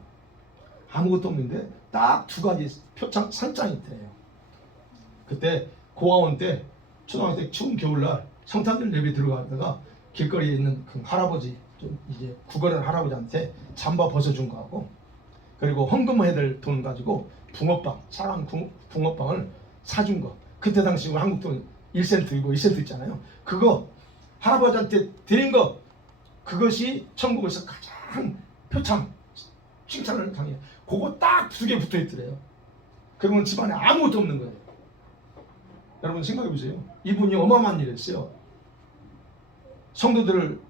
아무것도 없는데 딱 2가지 표창 산장이 있더래요. 그때 고아원 때 초등학교 때 추운 겨울날 성탄절 예배 들어가다가 길거리에 있는 그 할아버지 좀 이제 구걸한 할아버지한테 잠바 벗어준 거하고 그리고 헌금해야 될 돈 가지고 붕어빵 사랑 붕어빵을 사준 거. 그때 당시 한국 돈 1센트이고 1센트 있잖아요. 그거 할아버지한테 드린 거 그것이 천국에서 가장 표창 칭찬을 당해요. 그거 딱 2개 붙어 있더래요. 그러면 집안에 아무것도 없는 거예요. 여러분 생각해 보세요. 이분이 어마어마한 일을 했어요. 성도들을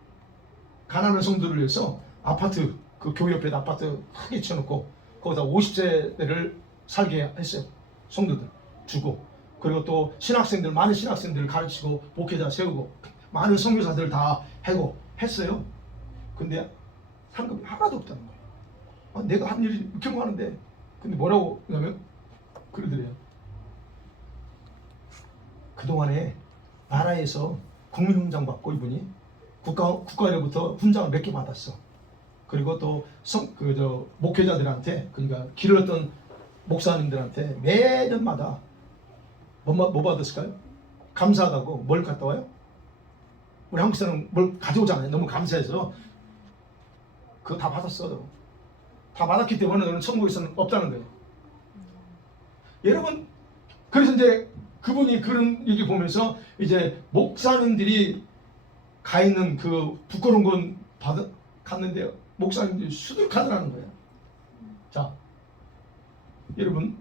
가난한 성도들을 위해서 아파트 그 교회 옆에 아파트 크게 쳐놓고 거기다 50세대를 살게 했어요. 성도들 주고 그리고 또 신학생들 많은 신학생들을 가르치고 목회자 세우고 많은 선교사들 다 하고 했어요. 근데 상급이 하나도 없다는 거예요. 내가 한 일이 이렇게 많은데 근데 뭐라고 하냐면 그러더래요. 그동안에 나라에서 국민훈장 받고 이분이 국가로부터 훈장을 몇 개 받았어. 그리고 또 목회자들한테 그러니까 길을 얻던 목사님들한테 매년마다 뭐 받았을까요? 감사하다고 뭘 갖다 와요? 우리 한국 사람은 뭘 가져오잖아요. 너무 감사해서 그거 다 받았어. 다 받았기 때문에 너는 천국에서는 없다는 거예요. 여러분 그래서 이제 그분이 그런 얘기 보면서 이제 목사님들이 가 있는 그 부끄러운 건 갔는데 목사님들이 수두룩하더라는 거예요. 자, 여러분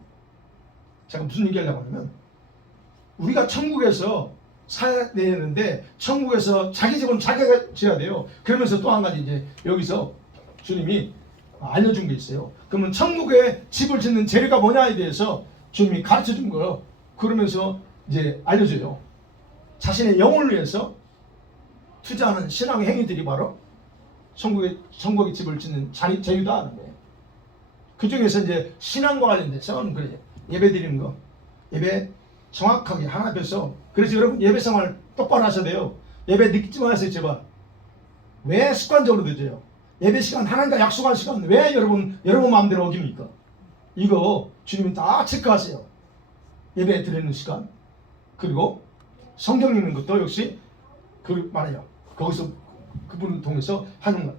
제가 무슨 얘기하려고 하냐면 우리가 천국에서 살아야 되는데 천국에서 자기 집은 자기가 지어야 돼요. 그러면서 또 한 가지 이제 여기서 주님이 알려준 게 있어요. 그러면 천국에 집을 짓는 재료가 뭐냐에 대해서 주님이 가르쳐 준 거예요. 그러면서 이제 알려줘요. 자신의 영혼을 위해서 투자하는 신앙의 행위들이 바로 천국의 집을 짓는 재유다 하는 거예요. 그 중에서 이제 신앙과 관련돼서는 그래요. 예배 드리는 거, 예배 정확하게 하나 앞에서. 그래서 여러분 예배 생활 똑바로 하셔야 돼요. 예배 늦지 마세요 제발. 왜 습관적으로 늦어요? 예배 시간 하나님과 약속한 시간 왜 여러분 마음대로 어깁니까? 이거 주님이 다 체크하세요. 예배 드리는 시간 그리고 성경 읽는 것도 역시 그 말이에요. 거기서 그분을 통해서 하는 거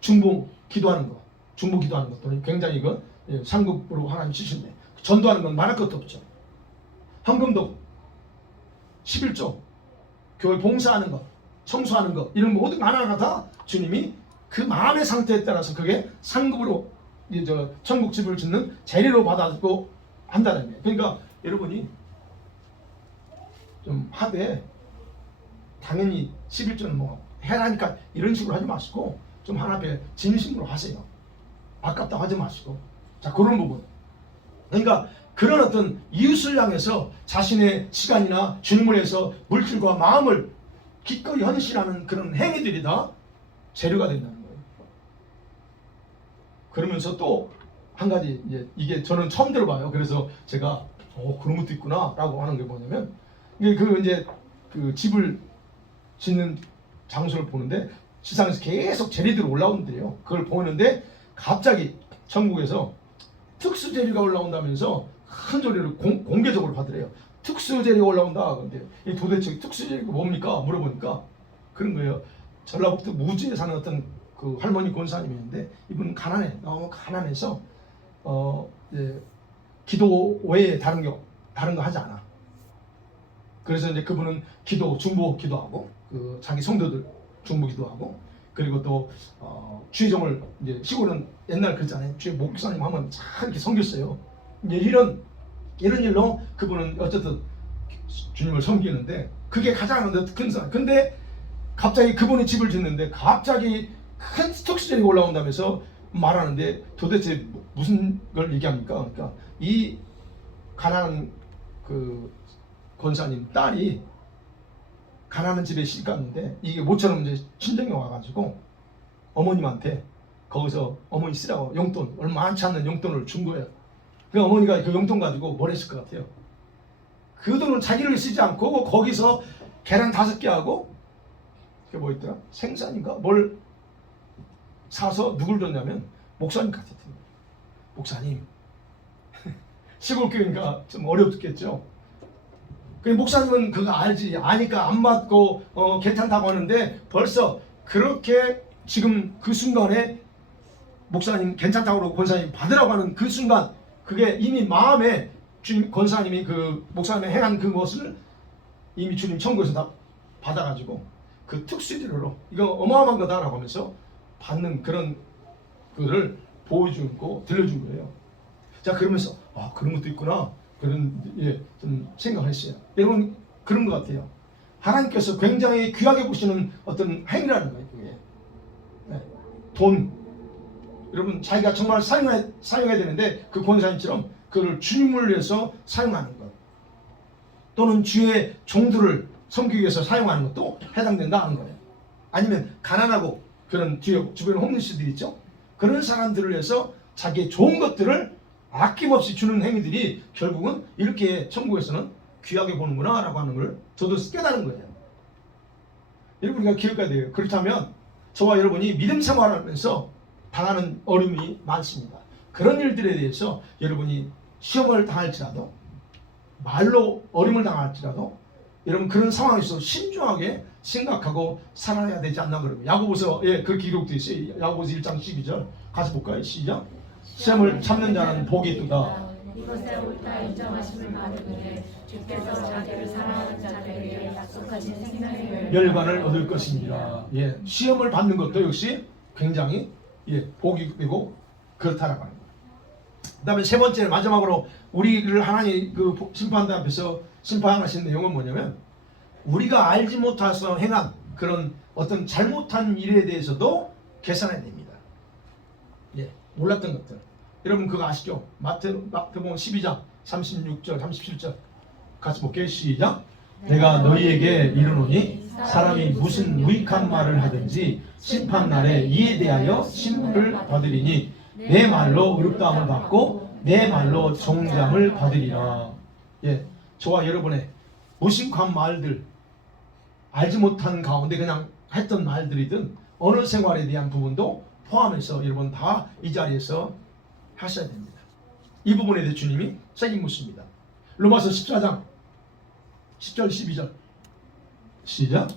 중보 기도하는 거 중보 기도하는 것도 굉장히 그 상급으로 하나님 주신대. 전도하는 건 말할 것도 없죠. 헌금도 11조, 교회 봉사하는 것, 청소하는 것, 이런 모든 하나하나 다 주님이 그 마음의 상태에 따라서 그게 상급으로 천국 집을 짓는 재료로 받아들고 한다는 거예요. 그러니까 여러분이 좀 하되 당연히 11조는 뭐 해라니까 이런 식으로 하지 마시고 좀 하나님께 진심으로 하세요. 아깝다고 하지 마시고. 자, 그런 부분. 그러니까 그런 어떤 이웃을 향해서 자신의 시간이나 주님을 위해서 물질과 마음을 기꺼이 헌신하는 그런 행위들이 다 재료가 된다는 거예요. 그러면서 또 한 가지, 이게 저는 처음 들어봐요. 그래서 제가 그런 것도 있구나 라고 하는 게 뭐냐면, 이제 그 집을 짓는 장소를 보는데 지상에서 계속 재료들이 올라오는데요. 그걸 보는데 갑자기 천국에서 특수 재료가 올라온다면서 큰 소리를 공개적으로 받으래요. 특수 재료가 올라온다. 그런데 이 도대체 특수 재료가 뭡니까? 물어보니까 그런 거예요. 전라북도 무주에 사는 어떤 그 할머니 권사님이었는데 이분은 너무 가난해서 기도 외에 다른 거 하지 않아. 그래서 이제 그분은 중보 기도하고 그 자기 성도들 중보 기도하고 그리고 또 주의종을 이제 시골은 옛날 그랬잖아요. 주의 목사님 하면 잘 이렇게 섬겼어요. 이제 이런 일로 그분은 어쨌든 주님을 섬기는데 그게 가장 큰 사람. 근데 갑자기 그분이 집을 짓는데 갑자기 큰 특수전이 올라온다면서 말하는데 도대체 무슨 걸 얘기합니까? 그러니까 이 가난한 그 권사님 딸이 가난한 집에 시집갔는데 이게 모처럼 이제 친정에 와가지고 어머님한테 거기서 어머니 쓰라고 용돈 얼마 많지 않는 용돈을 준 거예요. 그 어머니가 그 용돈 가지고 뭘 했을 것 같아요? 그 돈은 자기를 쓰지 않고 거기서 계란 5개 하고 그게 뭐 있더라? 생선인가? 뭘 사서 누굴 줬냐면 목사님 같았던 거예요. 목사님 시골 교회니까 좀 어렵겠죠. 그 목사님은 그거 아니까 안 받고 괜찮다고 하는데 벌써 그렇게 지금 그 순간에 목사님 괜찮다고 그러고 권사님 받으라고 하는 그 순간 그게 이미 마음에 주님 권사님이 그 목사님이 행한 그것을 이미 주님 천국에서 다 받아가지고 그 특수제로 이거 어마어마한 거다라고 하면서 받는 그런 거를 보여주고 들려준 거예요. 자, 그러면서 그런 것도 있구나 그런 좀 생각했어요. 여러분 그런 것 같아요. 하나님께서 굉장히 귀하게 보시는 어떤 행위라는 거예요. 그게 돈 여러분 자기가 정말 사용해야 되는데 그 권사님처럼 그걸 주님을 위해서 사용하는 것 또는 주의 종들을 섬기기 위해서 사용하는 것도 해당된다 하는 거예요. 아니면 가난하고 그런 주변에 홈리스들이 있죠. 그런 사람들을 위해서 자기의 좋은 것들을 아낌없이 주는 행위들이 결국은 이렇게 천국에서는 귀하게 보는구나 라고 하는 걸 저도 깨달은 거예요. 여러분 우리가 기억해야 돼요. 그렇다면 저와 여러분이 믿음 생활하면서 당하는 어려움이 많습니다. 그런 일들에 대해서 여러분이 시험을 당할지라도 말로 어려움을 당할지라도 여러분 그런 상황에서 신중하게 생각하고 살아야 되지 않나 그러고 야고보서 그렇게 기록되어 있어요. 야고보서 1장 12절 같이 볼까요? 시작. 시험을 참는 자는 복이 있도다. 이것에 옳다 인정하심을 받으니 주께서 자기를 사랑하는 자들에게 약속하신 생명의 멸관을 얻을 것입니다. 시험을 받는 것도 역시 굉장히 복이 되고 그렇다라고 하는 거예요. 그다음에 세 번째 마지막으로 우리를 하나님 그 심판대 앞에서 심판하시는 내용은 뭐냐면 우리가 알지 못해서 행한 그런 어떤 잘못한 일에 대해서도 계산해야 됩니다. 몰랐던 것들. 여러분 그거 아시죠? 마태복음 12장 36절 37절 같이 볼게요. 시작. 내가 너희에게 이르노니 사람이 무슨 무익한 말을 하든지 심판날에 이에 대하여 심판을 받으리니 내 말로 의롭다함을 받고 내 말로 정죄함을 받으리라. 저와 여러분의 무심한 말들 알지 못한 가운데 그냥 했던 말들이든 어느 생활에 대한 부분도 포함해서 여러분 다 이 자리에서 하셔야 됩니다. 이 부분에 대해 주님이 책임 묻습니다. 로마서 14장 10절 12절 시작.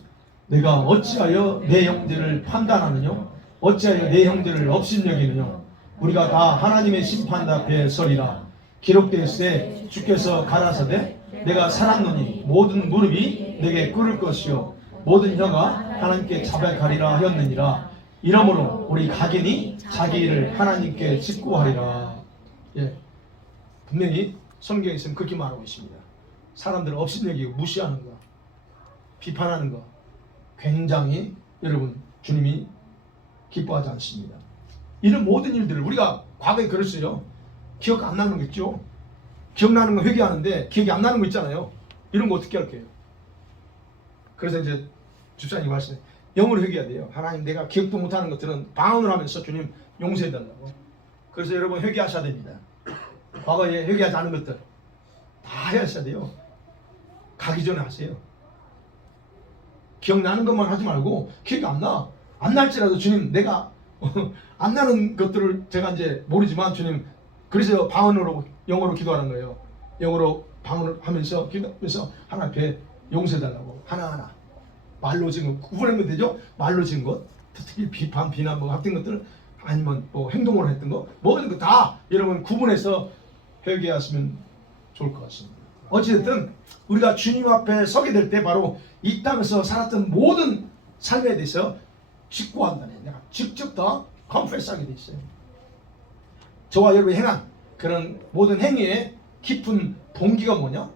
내가 어찌하여 내 형제를 판단하느냐 어찌하여 내 형제를 업신여기느냐 우리가 다 하나님의 심판 앞에 서리라. 기록되었으되 주께서 가라사대 내가 살았노니 모든 무릎이 내게 꿇을 것이요 모든 혀가 하나님께 자백하리라 하였느니라. 이러므로 우리 각인이 자기 일을 하나님께 직구하리라. 예, 분명히 성경에서는 그렇게 말하고 있습니다. 사람들을 업신여기고 무시하는 거, 비판하는 거 굉장히 여러분 주님이 기뻐하지 않습니다. 이런 모든 일들을 우리가 과거에 그랬어요. 기억 안 나는 거 있죠. 기억나는 거 회개하는데 기억이 안 나는 거 있잖아요. 이런 거 어떻게 할게요? 그래서 이제 집사님이 말씀해 영으로 회개해야 돼요. 하나님, 내가 기억도 못하는 것들은 방언을 하면서 주님 용서해달라고. 그래서 여러분 회개하셔야 됩니다. 과거에 회개하지 않은 것들 다 하셔야 돼요. 가기 전에 하세요. 기억나는 것만 하지 말고 기억이 안 날지라도 주님, 내가 안 나는 것들을 제가 이제 모르지만 주님, 그래서 방언으로 영어로 기도하는 거예요. 영어로 방언을 하면서 기도하면서 하나님 앞에 용서해달라고 하나하나 말로 지은 것 구분하면 되죠. 말로 지은 것, 특히 비판, 비난 뭐 같은 것들, 아니면 뭐 행동으로 했던 거, 모든 거 다 여러분 구분해서 회개하시면 좋을 것 같습니다. 어찌됐든 우리가 주님 앞에 서게 될 때 바로 이 땅에서 살았던 모든 삶에 대해서 직구한다네. 내가 직접 다 컨페스하게 돼 있어요. 저와 여러분이 행한 그런 모든 행위의 깊은 동기가 뭐냐,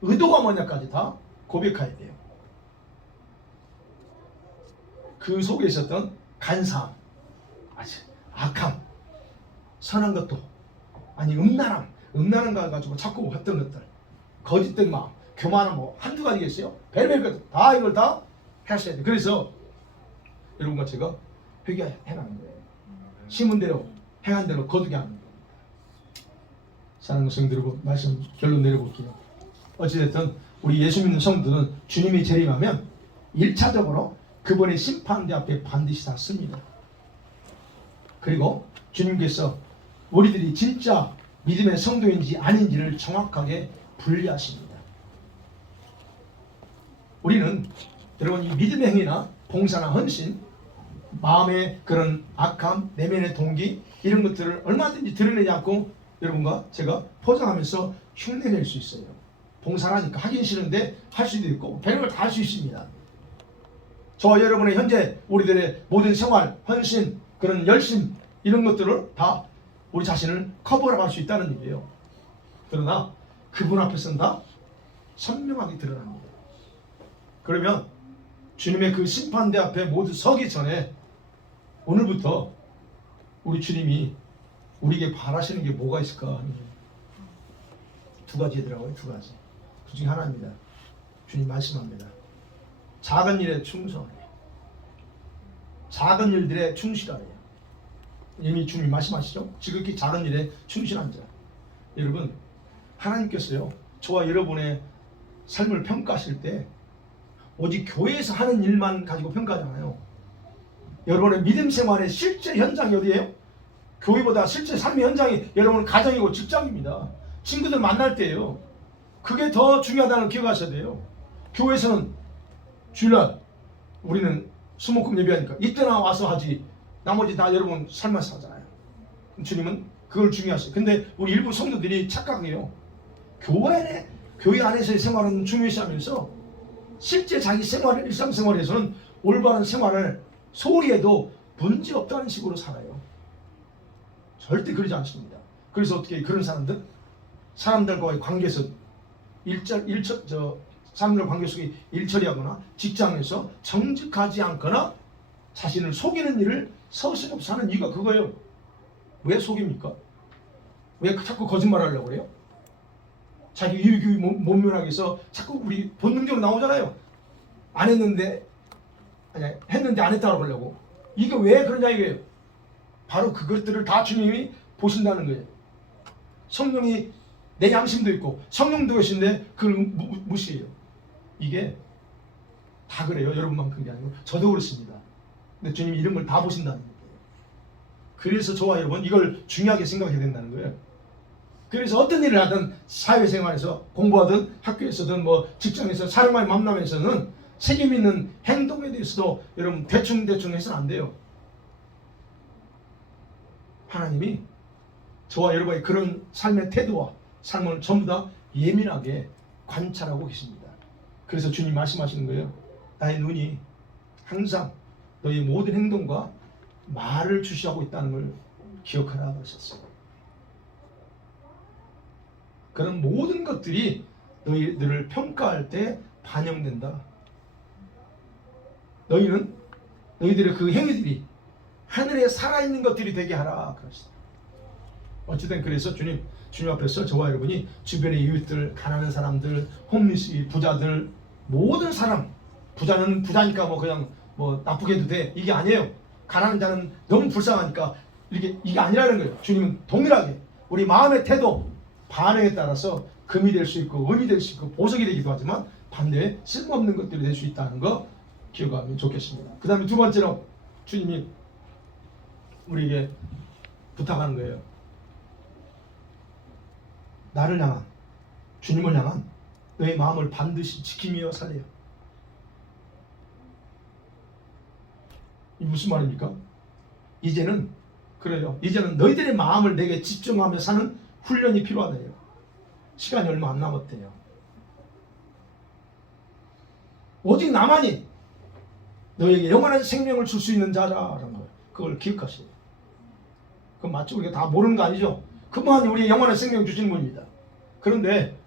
의도가 뭐냐까지 다 고백해야 돼요. 그 속에 있었던 간사함, 악함, 선한 것도 아니 음란한 거 가지고 자꾸 했던 것들, 거짓된 마음, 교만한 뭐 한두 가지겠어요? 별별 것 다 이걸 다 하셔야 돼요. 그래서 여러분과 제가 회개해나가는 거예요. 심은 대로 행한 대로 거두게 하는 겁니다. 사랑하는 성도 여러분, 말씀 결론 내려볼게요. 어찌됐든 우리 예수 믿는 성도는 주님이 재림하면 1차적으로 그분의 심판대 앞에 반드시 다 씁니다. 그리고 주님께서 우리들이 진짜 믿음의 성도인지 아닌지를 정확하게 분리하십니다. 우리는 여러분 이 믿음의 행위나 봉사나 헌신, 마음의 그런 악함, 내면의 동기, 이런 것들을 얼마든지 드러내지 않고 여러분과 제가 포장하면서 흉내낼 수 있어요. 봉사라니까 하긴 싫은데 할 수도 있고 별걸 다 할 수 있습니다. 저와 여러분의 현재 우리들의 모든 생활, 헌신, 그런 열심, 이런 것들을 다 우리 자신을 커버할 수 있다는 얘기예요. 그러나 그분 앞에서는 다 선명하게 드러납니다. 그러면 주님의 그 심판대 앞에 모두 서기 전에 오늘부터 우리 주님이 우리에게 바라시는 게 뭐가 있을까? 두 가지더라고요. 두 가지. 그 중에 하나입니다. 주님 말씀합니다. 작은 일에 충성하래. 작은 일들에 충실하래. 이미 주님 말씀하시죠. 지극히 작은 일에 충실한 자. 여러분, 하나님께서요, 저와 여러분의 삶을 평가하실 때 오직 교회에서 하는 일만 가지고 평가하잖아요. 여러분의 믿음 생활의 실제 현장이 어디예요? 교회보다 실제 삶의 현장이 여러분 가정이고 직장입니다. 친구들 만날 때예요. 그게 더 중요하다는 걸 기억하셔야 돼요. 교회에서는 주일날 우리는 수목금 예배하니까 이때나 와서 하지, 나머지 다 여러분 삶에서 하잖아요. 주님은 그걸 중요하세요. 근데 우리 일부 성도들이 착각해요. 교회 안에서의 생활은 중요시하면서 실제 자기 생활, 일상생활에서는 올바른 생활을 소홀히 해도 문제 없다는 식으로 살아요. 절대 그러지 않습니다. 그래서 어떻게 그런 사람들과의 관계에서 사람들 관계 속에 일처리하거나 직장에서 정직하지 않거나 자신을 속이는 일을 서슴없이 하는 이유가 그거예요. 왜 속입니까? 왜 자꾸 거짓말하려고 그래요? 자기 유익이 못 면하기 위해서 자꾸 우리 본능적으로 나오잖아요. 안 했는데, 아니 했는데 안 했다고 하려고. 이게 왜 그러냐 이거예요. 바로 그것들을 다 주님이 보신다는 거예요. 성령이 내 양심도 있고 성령도 계신데 그걸 무시해요. 이게 다 그래요. 여러분만큼 게 아니고 저도 그렇습니다. 근데 주님이 이런 걸 다 보신다는 거예요. 그래서 저와 여러분 이걸 중요하게 생각해야 된다는 거예요. 그래서 어떤 일을 하든 사회생활에서 공부하든 학교에서든 뭐 직장에서 사람과의 만남에서는 책임 있는 행동에 대해서도 여러분 대충 해서는 안 돼요. 하나님이 저와 여러분의 그런 삶의 태도와 삶을 전부 다 예민하게 관찰하고 계십니다. 그래서 주님 말씀하시는 거예요. 나의 눈이 항상 너희 모든 행동과 말을 주시하고 있다는 걸 기억하라 그러셨어요. 그런 모든 것들이 너희들을 평가할 때 반영된다. 너희들의 그 행위들이 하늘에 살아있는 것들이 되게 하라 그러시다. 어쨌든 그래서 주님 앞에서 저와 여러분이 주변의 이웃들, 가난한 사람들, 홈리스, 부자들, 모든 사람, 부자는 부자니까 뭐 그냥 뭐 나쁘게 해도 돼, 이게 아니에요. 가난한 자는 너무 불쌍하니까 이게 아니라는 거예요. 주님은 동일하게 우리 마음의 태도, 반응에 따라서 금이 될 수 있고 은이 될 수 있고 보석이 되기도 하지만 반대에 쓸모없는 것들이 될 수 있다는 거 기억하면 좋겠습니다. 그 다음에 두 번째로 주님이 우리에게 부탁하는 거예요. 나를 향한, 주님을 향한 너의 마음을 반드시 지키며 살래요. 이 무슨 말입니까? 이제는 그래요. 이제는 너희들의 마음을 내게 집중하며 사는 훈련이 필요하대요. 시간이 얼마 안 남았대요. 오직 나만이 너에게 영원한 생명을 줄 수 있는 자라는 거예요. 그걸 기억하세요. 그건 맞죠? 우리가 다 모르는 거 아니죠? 그분이 우리의 영원한 생명을 주시는 분입니다. 그런데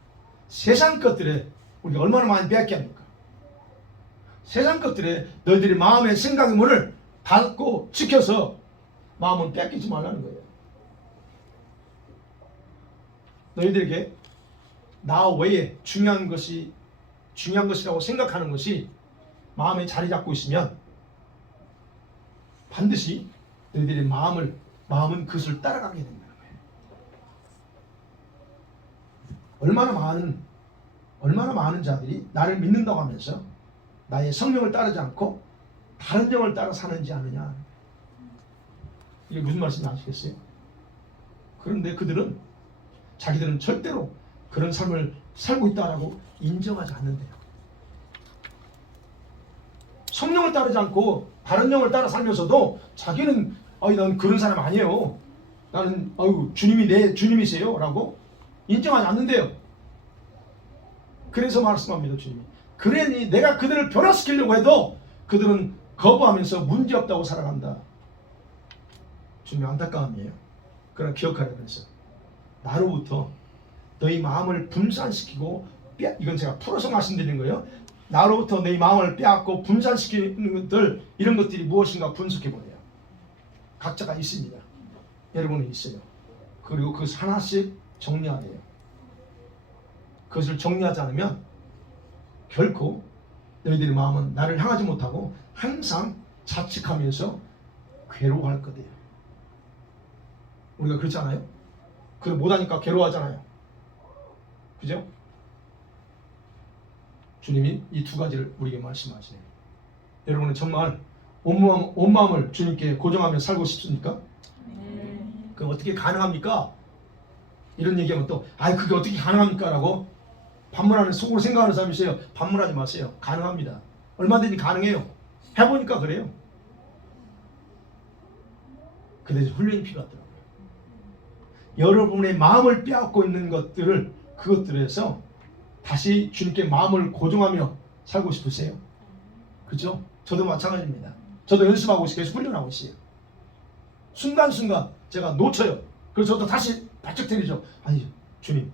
세상 것들에 우리가 얼마나 많이 빼앗게 합니까? 세상 것들에 너희들이 마음의 생각의 문을 닫고 지켜서 마음은 뺏기지 말라는 거예요. 너희들에게 나 외에 중요한 것이라고 생각하는 것이 마음에 자리 잡고 있으면 반드시 너희들의 마음은 그것을 따라가게 된다는 거예요. 얼마나 많은 자들이 나를 믿는다고 하면서 나의 성령을 따르지 않고 다른 영을 따라 사는지 아느냐. 이게 무슨 말씀인지 아시겠어요? 그런데 자기들은 절대로 그런 삶을 살고 있다라고 인정하지 않는데요. 성령을 따르지 않고 다른 영을 따라 살면서도 자기는 난 그런 사람 아니에요. 나는 주님이 내 주님이세요 라고 인정하지 않는데요. 그래서 말씀합니다. 주님이 그러니 내가 그들을 변화시키려고 해도 그들은 거부하면서 문제없다고 살아간다. 주님의 안타까움이에요. 그러나 기억하라 그래서 나로부터 너희 마음을 분산시키고 이건 제가 풀어서 말씀드리는 거예요. 나로부터 너희 마음을 빼앗고 분산시키는 것들, 이런 것들이 무엇인가 분석해보래요. 각자가 있습니다. 여러분은 있어요. 그리고 그 하나씩 정리해야 돼요. 그것을 정리하지 않으면 결코 너희들의 마음은 나를 향하지 못하고 항상 자책하면서 괴로워할 거예요. 우리가 그렇지 않아요? 그걸 못하니까 괴로워하잖아요. 그죠? 주님이 이 두 가지를 우리에게 말씀하시네요. 여러분은 정말 온 마음을 주님께 고정하며 살고 싶습니까? 그럼 어떻게 가능합니까? 이런 얘기하면 또 그게 어떻게 가능합니까? 라고 반문하는, 속으로 생각하는 사람이 있어요. 반문하지 마세요. 가능합니다. 얼마든지 가능해요. 해보니까 그래요. 근데 훈련이 필요하더라고요. 여러분의 마음을 빼앗고 있는 그것들에서 다시 주님께 마음을 고정하며 살고 싶으세요? 그죠? 저도 마찬가지입니다. 저도 연습하고 있어요. 계속 훈련하고 있어요. 순간순간 제가 놓쳐요. 그래서 저도 다시 발짝 때리죠. 아니 주님,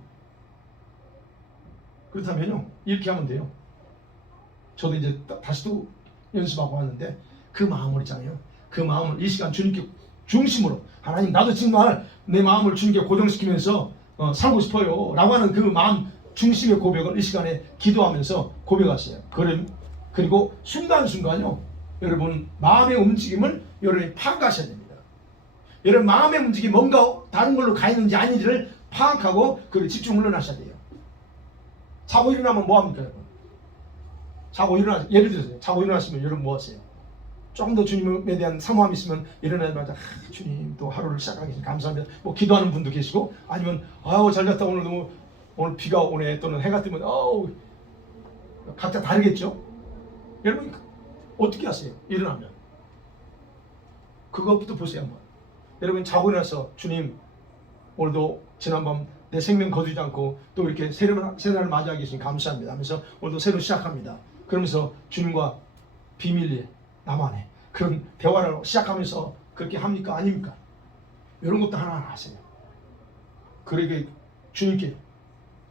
그렇다면요 이렇게 하면 돼요. 저도 이제 다시 또 연습하고 하는데 그 마음을 있잖아요. 그 마음을 이 시간 주님께 중심으로, 하나님 나도 정말 내 마음을 주님께 고정시키면서 살고 싶어요 라고 하는 그 마음 중심의 고백을 이 시간에 기도하면서 고백하세요. 그리고 순간순간요 여러분 마음의 움직임을 여러분이 파악하셔야 됩니다. 여러분 마음의 움직임이 뭔가 다른 걸로 가 있는지 아닌지를 파악하고 그걸 집중 훈련하셔야 돼요. 자고 일어나면 뭐합니까 여러분? 예를 들어서 자고 일어나시면 여러분 뭐 하세요? 조금 더 주님에 대한 사모함이 있으면 일어나자마자 주님 또 하루를 시작하기 감사합니다. 뭐 기도하는 분도 계시고, 아니면 잘 잤다, 오늘 비가 오네, 또는 해가 뜨면 각자 다르겠죠. 여러분 어떻게 하세요? 일어나면 그것부터 보세요 한번. 여러분 자고 일어나서 주님 오늘도 지난밤 내 생명 거두지 않고 또 이렇게 새날을 맞이하게 해주신 감사합니다 하면서 오늘도 새로 시작합니다. 그러면서 주님과 비밀리에 나만의 그런 대화를 시작하면서 그렇게 합니까? 아닙니까? 이런 것도 하나하나 하세요. 그러게 주님께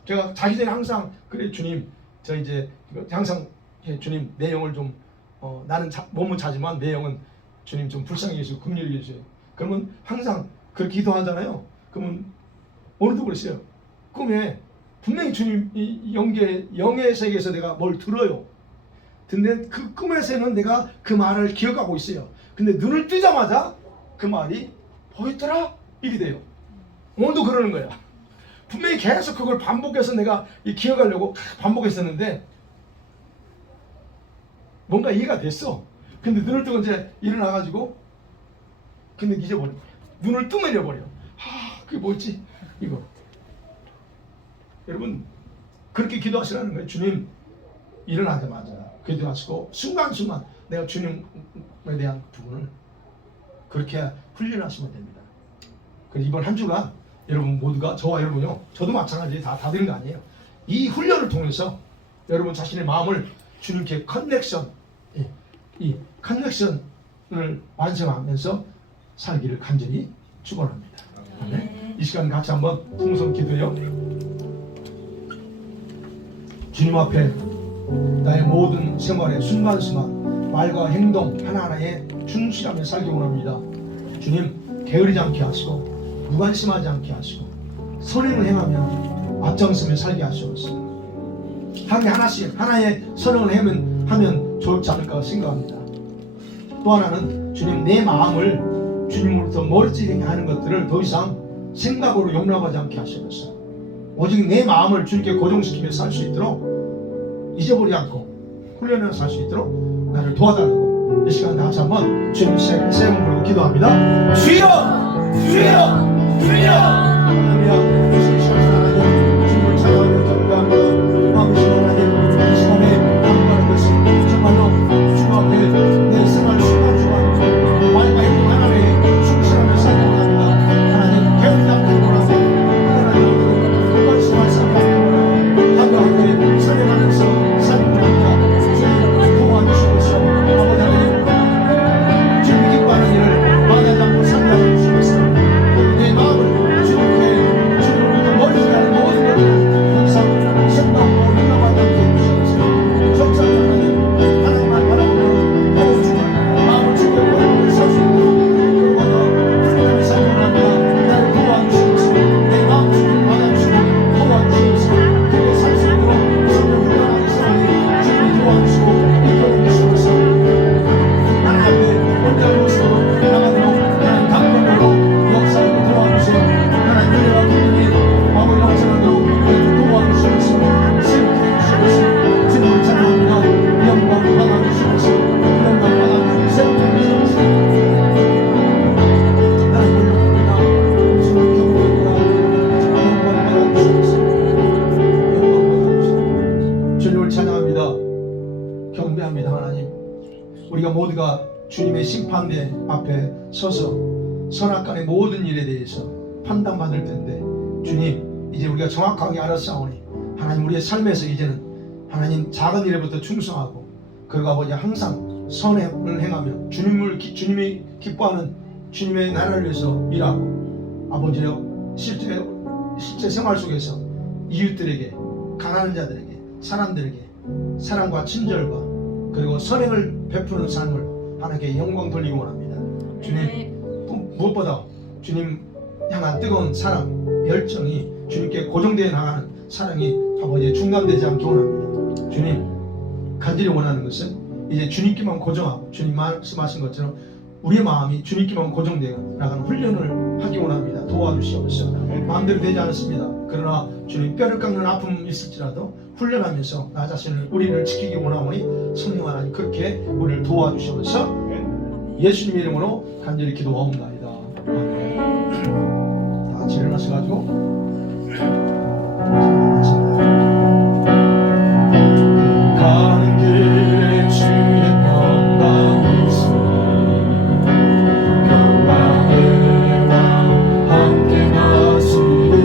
제가 자기 전에 항상 그래 주님 저 이제 항상 주님 내 영을 좀 나는 몸은 자지만 내 영은 주님 좀 불쌍히 해주시고 긍휼히 해주세요. 그러면 항상 그렇게 기도하잖아요. 그러면 오늘도 그랬어요. 꿈에 분명히 주님 이 영의 세계에서 내가 뭘 들어요. 근데 그 꿈에서는 내가 그 말을 기억하고 있어요. 근데 눈을 뜨자마자 그 말이 보였더라 이게 돼요. 오늘도 그러는 거야. 분명히 계속 그걸 반복해서 내가 기억하려고 반복했었는데 뭔가 이해가 됐어. 근데 눈을 뜨고 이제 일어나가지고 근데 잊어버린 거야. 눈을 뜨면 잃어버려. 그게 뭐였지? 이거. 여러분 그렇게 기도하시라는 거예요. 주님 일어나자마자 기도하시고 순간순간 내가 주님에 대한 부분을 그렇게 훈련하시면 됩니다. 그래서 이번 한 주간 여러분 모두가 저와 여러분요 저도 마찬가지 다 되는 거 아니에요. 이 훈련을 통해서 여러분 자신의 마음을 주님께 이 커넥션을 완성하면서 살기를 간절히 축원합니다. 이 시간 같이 한번 통성 기도요. 주님 앞에 나의 모든 생활의 순간순간 말과 행동 하나하나에 충실하며 살기 원합니다. 주님 게으르지 않게 하시고 무관심하지 않게 하시고 선행을 행하며 앞장서며 살게 하시옵소서. 하나씩 하나의 선행을 하면 좋지 않을까 생각합니다. 또 하나는 주님 내 마음을 주님으로부터 멀지 하는 것들을 더 이상 생각으로 용납하지 않게 하시옵소서. 오직 내 마음을 주님께 고정시키며 살 수 있도록 잊어버리지 않고 훈련해서 살 수 있도록 나를 도와달라고 이 시간 다시 한번 주님 세 번 부르고 기도합니다. 주여! 주여! 주여! 할렐루야. 주님을 찬양하며 기도합니다. 아버지 하나님 이 시간에 남바라는 것이 정말로 주 앞에 내 생활 순간순간 말과 행동 하나에 충실하며 살기 원합니다. 하나님 게으르지 않게 원하고 하나님 무관심할 삶이 아니고 하루하루에 살아가면서 살기 원합니다. 주님 도와주시옵소서. 아버지 하나님 주님 기뻐하는 일을 마다하지 않고 살게 하여 주시옵소서. 내 마음을 주님께 주님으로부터 멀지 않은 모든 것을 항상 생각하고 용납하지 않게 해주시옵소서. 적지 않는 하나님만 바라보며 하루 종일 마음을 주께 걸고 살 수 있도록 그러므로 훈련을 살기 원합니다. 나를 도와주시옵소서. 내 마음 주님 받아주시고 도와주시옵소서. 그렇게 살 수 있도록 주님을 훈련하기 시작하니 주님이 도와주시고 이끌어주시옵소서. 하나님 혼자 모시고 나가도록 하나님 강건으로 역사하고 도와주시고 하나님 은혜와 기쁨이 아버지 영생하도록 도와주시옵소서. 새롭게 해주시옵소서. 주님을 찬양합니다. 영광 받아주시옵소서. 영광 받아주시옵소서. 새롭게 해주시옵소서. 하나님 물러갑니다. 주님 경배합니다. 영광 받아주시옵소서. 영광 받아주시옵소서. 주님을 찬양합니다. 경배합니다. 하나님 우리가 모두가 주님의 심판대 앞에 서서 선악간의 모든 일에 대해서 판단받을 텐데 주님 이제 우리가 정확하게 알았사오니 하나님 우리의 삶에서 이제는 하나님 작은 일에부터 충성하고 그리고 아버지 항상 선행을 행하며 주님이 기뻐하는 주님의 나라를 위해서 일하고 아버지여 실제 생활 속에서 이웃들에게 가난한 자들에게 사람들에게 사랑과 친절과 그리고 선행을 베푸는 삶을 하나님께 영광 돌리기 원합니다. 주님 또 무엇보다 주님 향한 뜨거운 사랑 열정이 주님께 고정되어 나가는 사랑이 아버지 중단되지 않기 원합니다. 주님 간절히 원하는 것은 이제 주님께만 고정하고 주님 말씀하신 것처럼 우리의 마음이 주님께만 고정되어 나가는 훈련을 하기 원합니다. 도와주시옵소서. 마음대로 되지 않습니다. 그러나 주님 뼈를 깎는 아픔이 있을지라도 훈련하면서 나 자신을 우리를 지키기 원하오니 성령 하나님 그렇게 우리를 도와주시옵소서. 예수님의 이름으로 간절히 기도하옵나이다. 다 같이 일어나셔가지고 가는 길에 주의 평강이시 평강의 왕 함께 가시리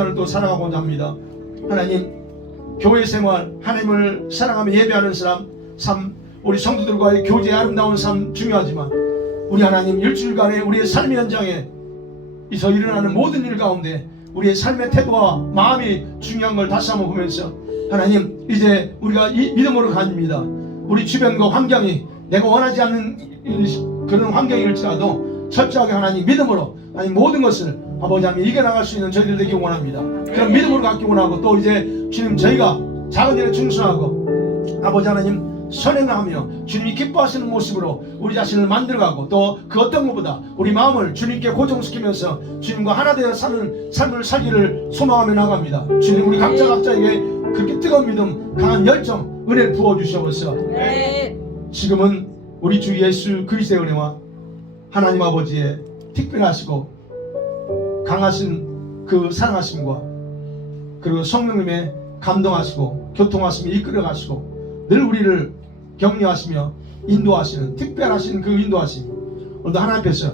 일주간을 또 살아가고자 합니다. 하나님, 교회 생활, 하나님을 사랑하며 예배하는 삶, 우리 성도들과의 교제의 아름다운 삶 중요하지만 우리 하나님 일주일간의 우리의 삶의 현장에 서 일어나는 모든 일 가운데 우리의 삶의 태도와 마음이 중요한 걸 다시 한번 보면서 하나님, 이제 우리가 이 믿음으로 갑니다. 우리 주변과 환경이 내가 원하지 않는 그런 환경일지라도 철저하게 하나님 믿음으로 하나님 모든 것을 아버지 하나님 이겨나갈 수 있는 저희들 되기 원합니다. 그런 믿음으로 갖기 원하고 또 이제 주님 저희가 작은 일에 충성하고 아버지 하나님 선행하며 주님이 기뻐하시는 모습으로 우리 자신을 만들어가고 또 그 어떤 것보다 우리 마음을 주님께 고정시키면서 주님과 하나 되어 사는 삶을 살기를 소망하며 나갑니다. 주님, 우리 각자에게 그렇게 뜨거운 믿음, 강한 열정, 은혜를 부어주시옵소서. 지금은 우리 주 예수 그리스도의 은혜와 하나님 아버지의 특별하시고 강하신 그 사랑하심과 그리고 성령님의 감동하시고 교통하시며 이끌어가시고 늘 우리를 격려하시며 인도하시는 특별하신 그 인도하심, 오늘도 하나님 앞에서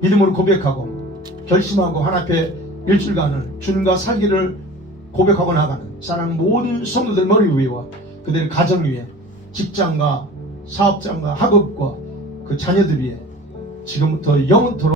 믿음으로 고백하고 결심하고 하나님 앞에 일주일간을 주님과 살기를 고백하고 나가는 사랑하는 모든 성도들 머리 위에와 그들의 가정 위에, 직장과 사업장과 학업과 그 자녀들 위에 지금부터 영원토록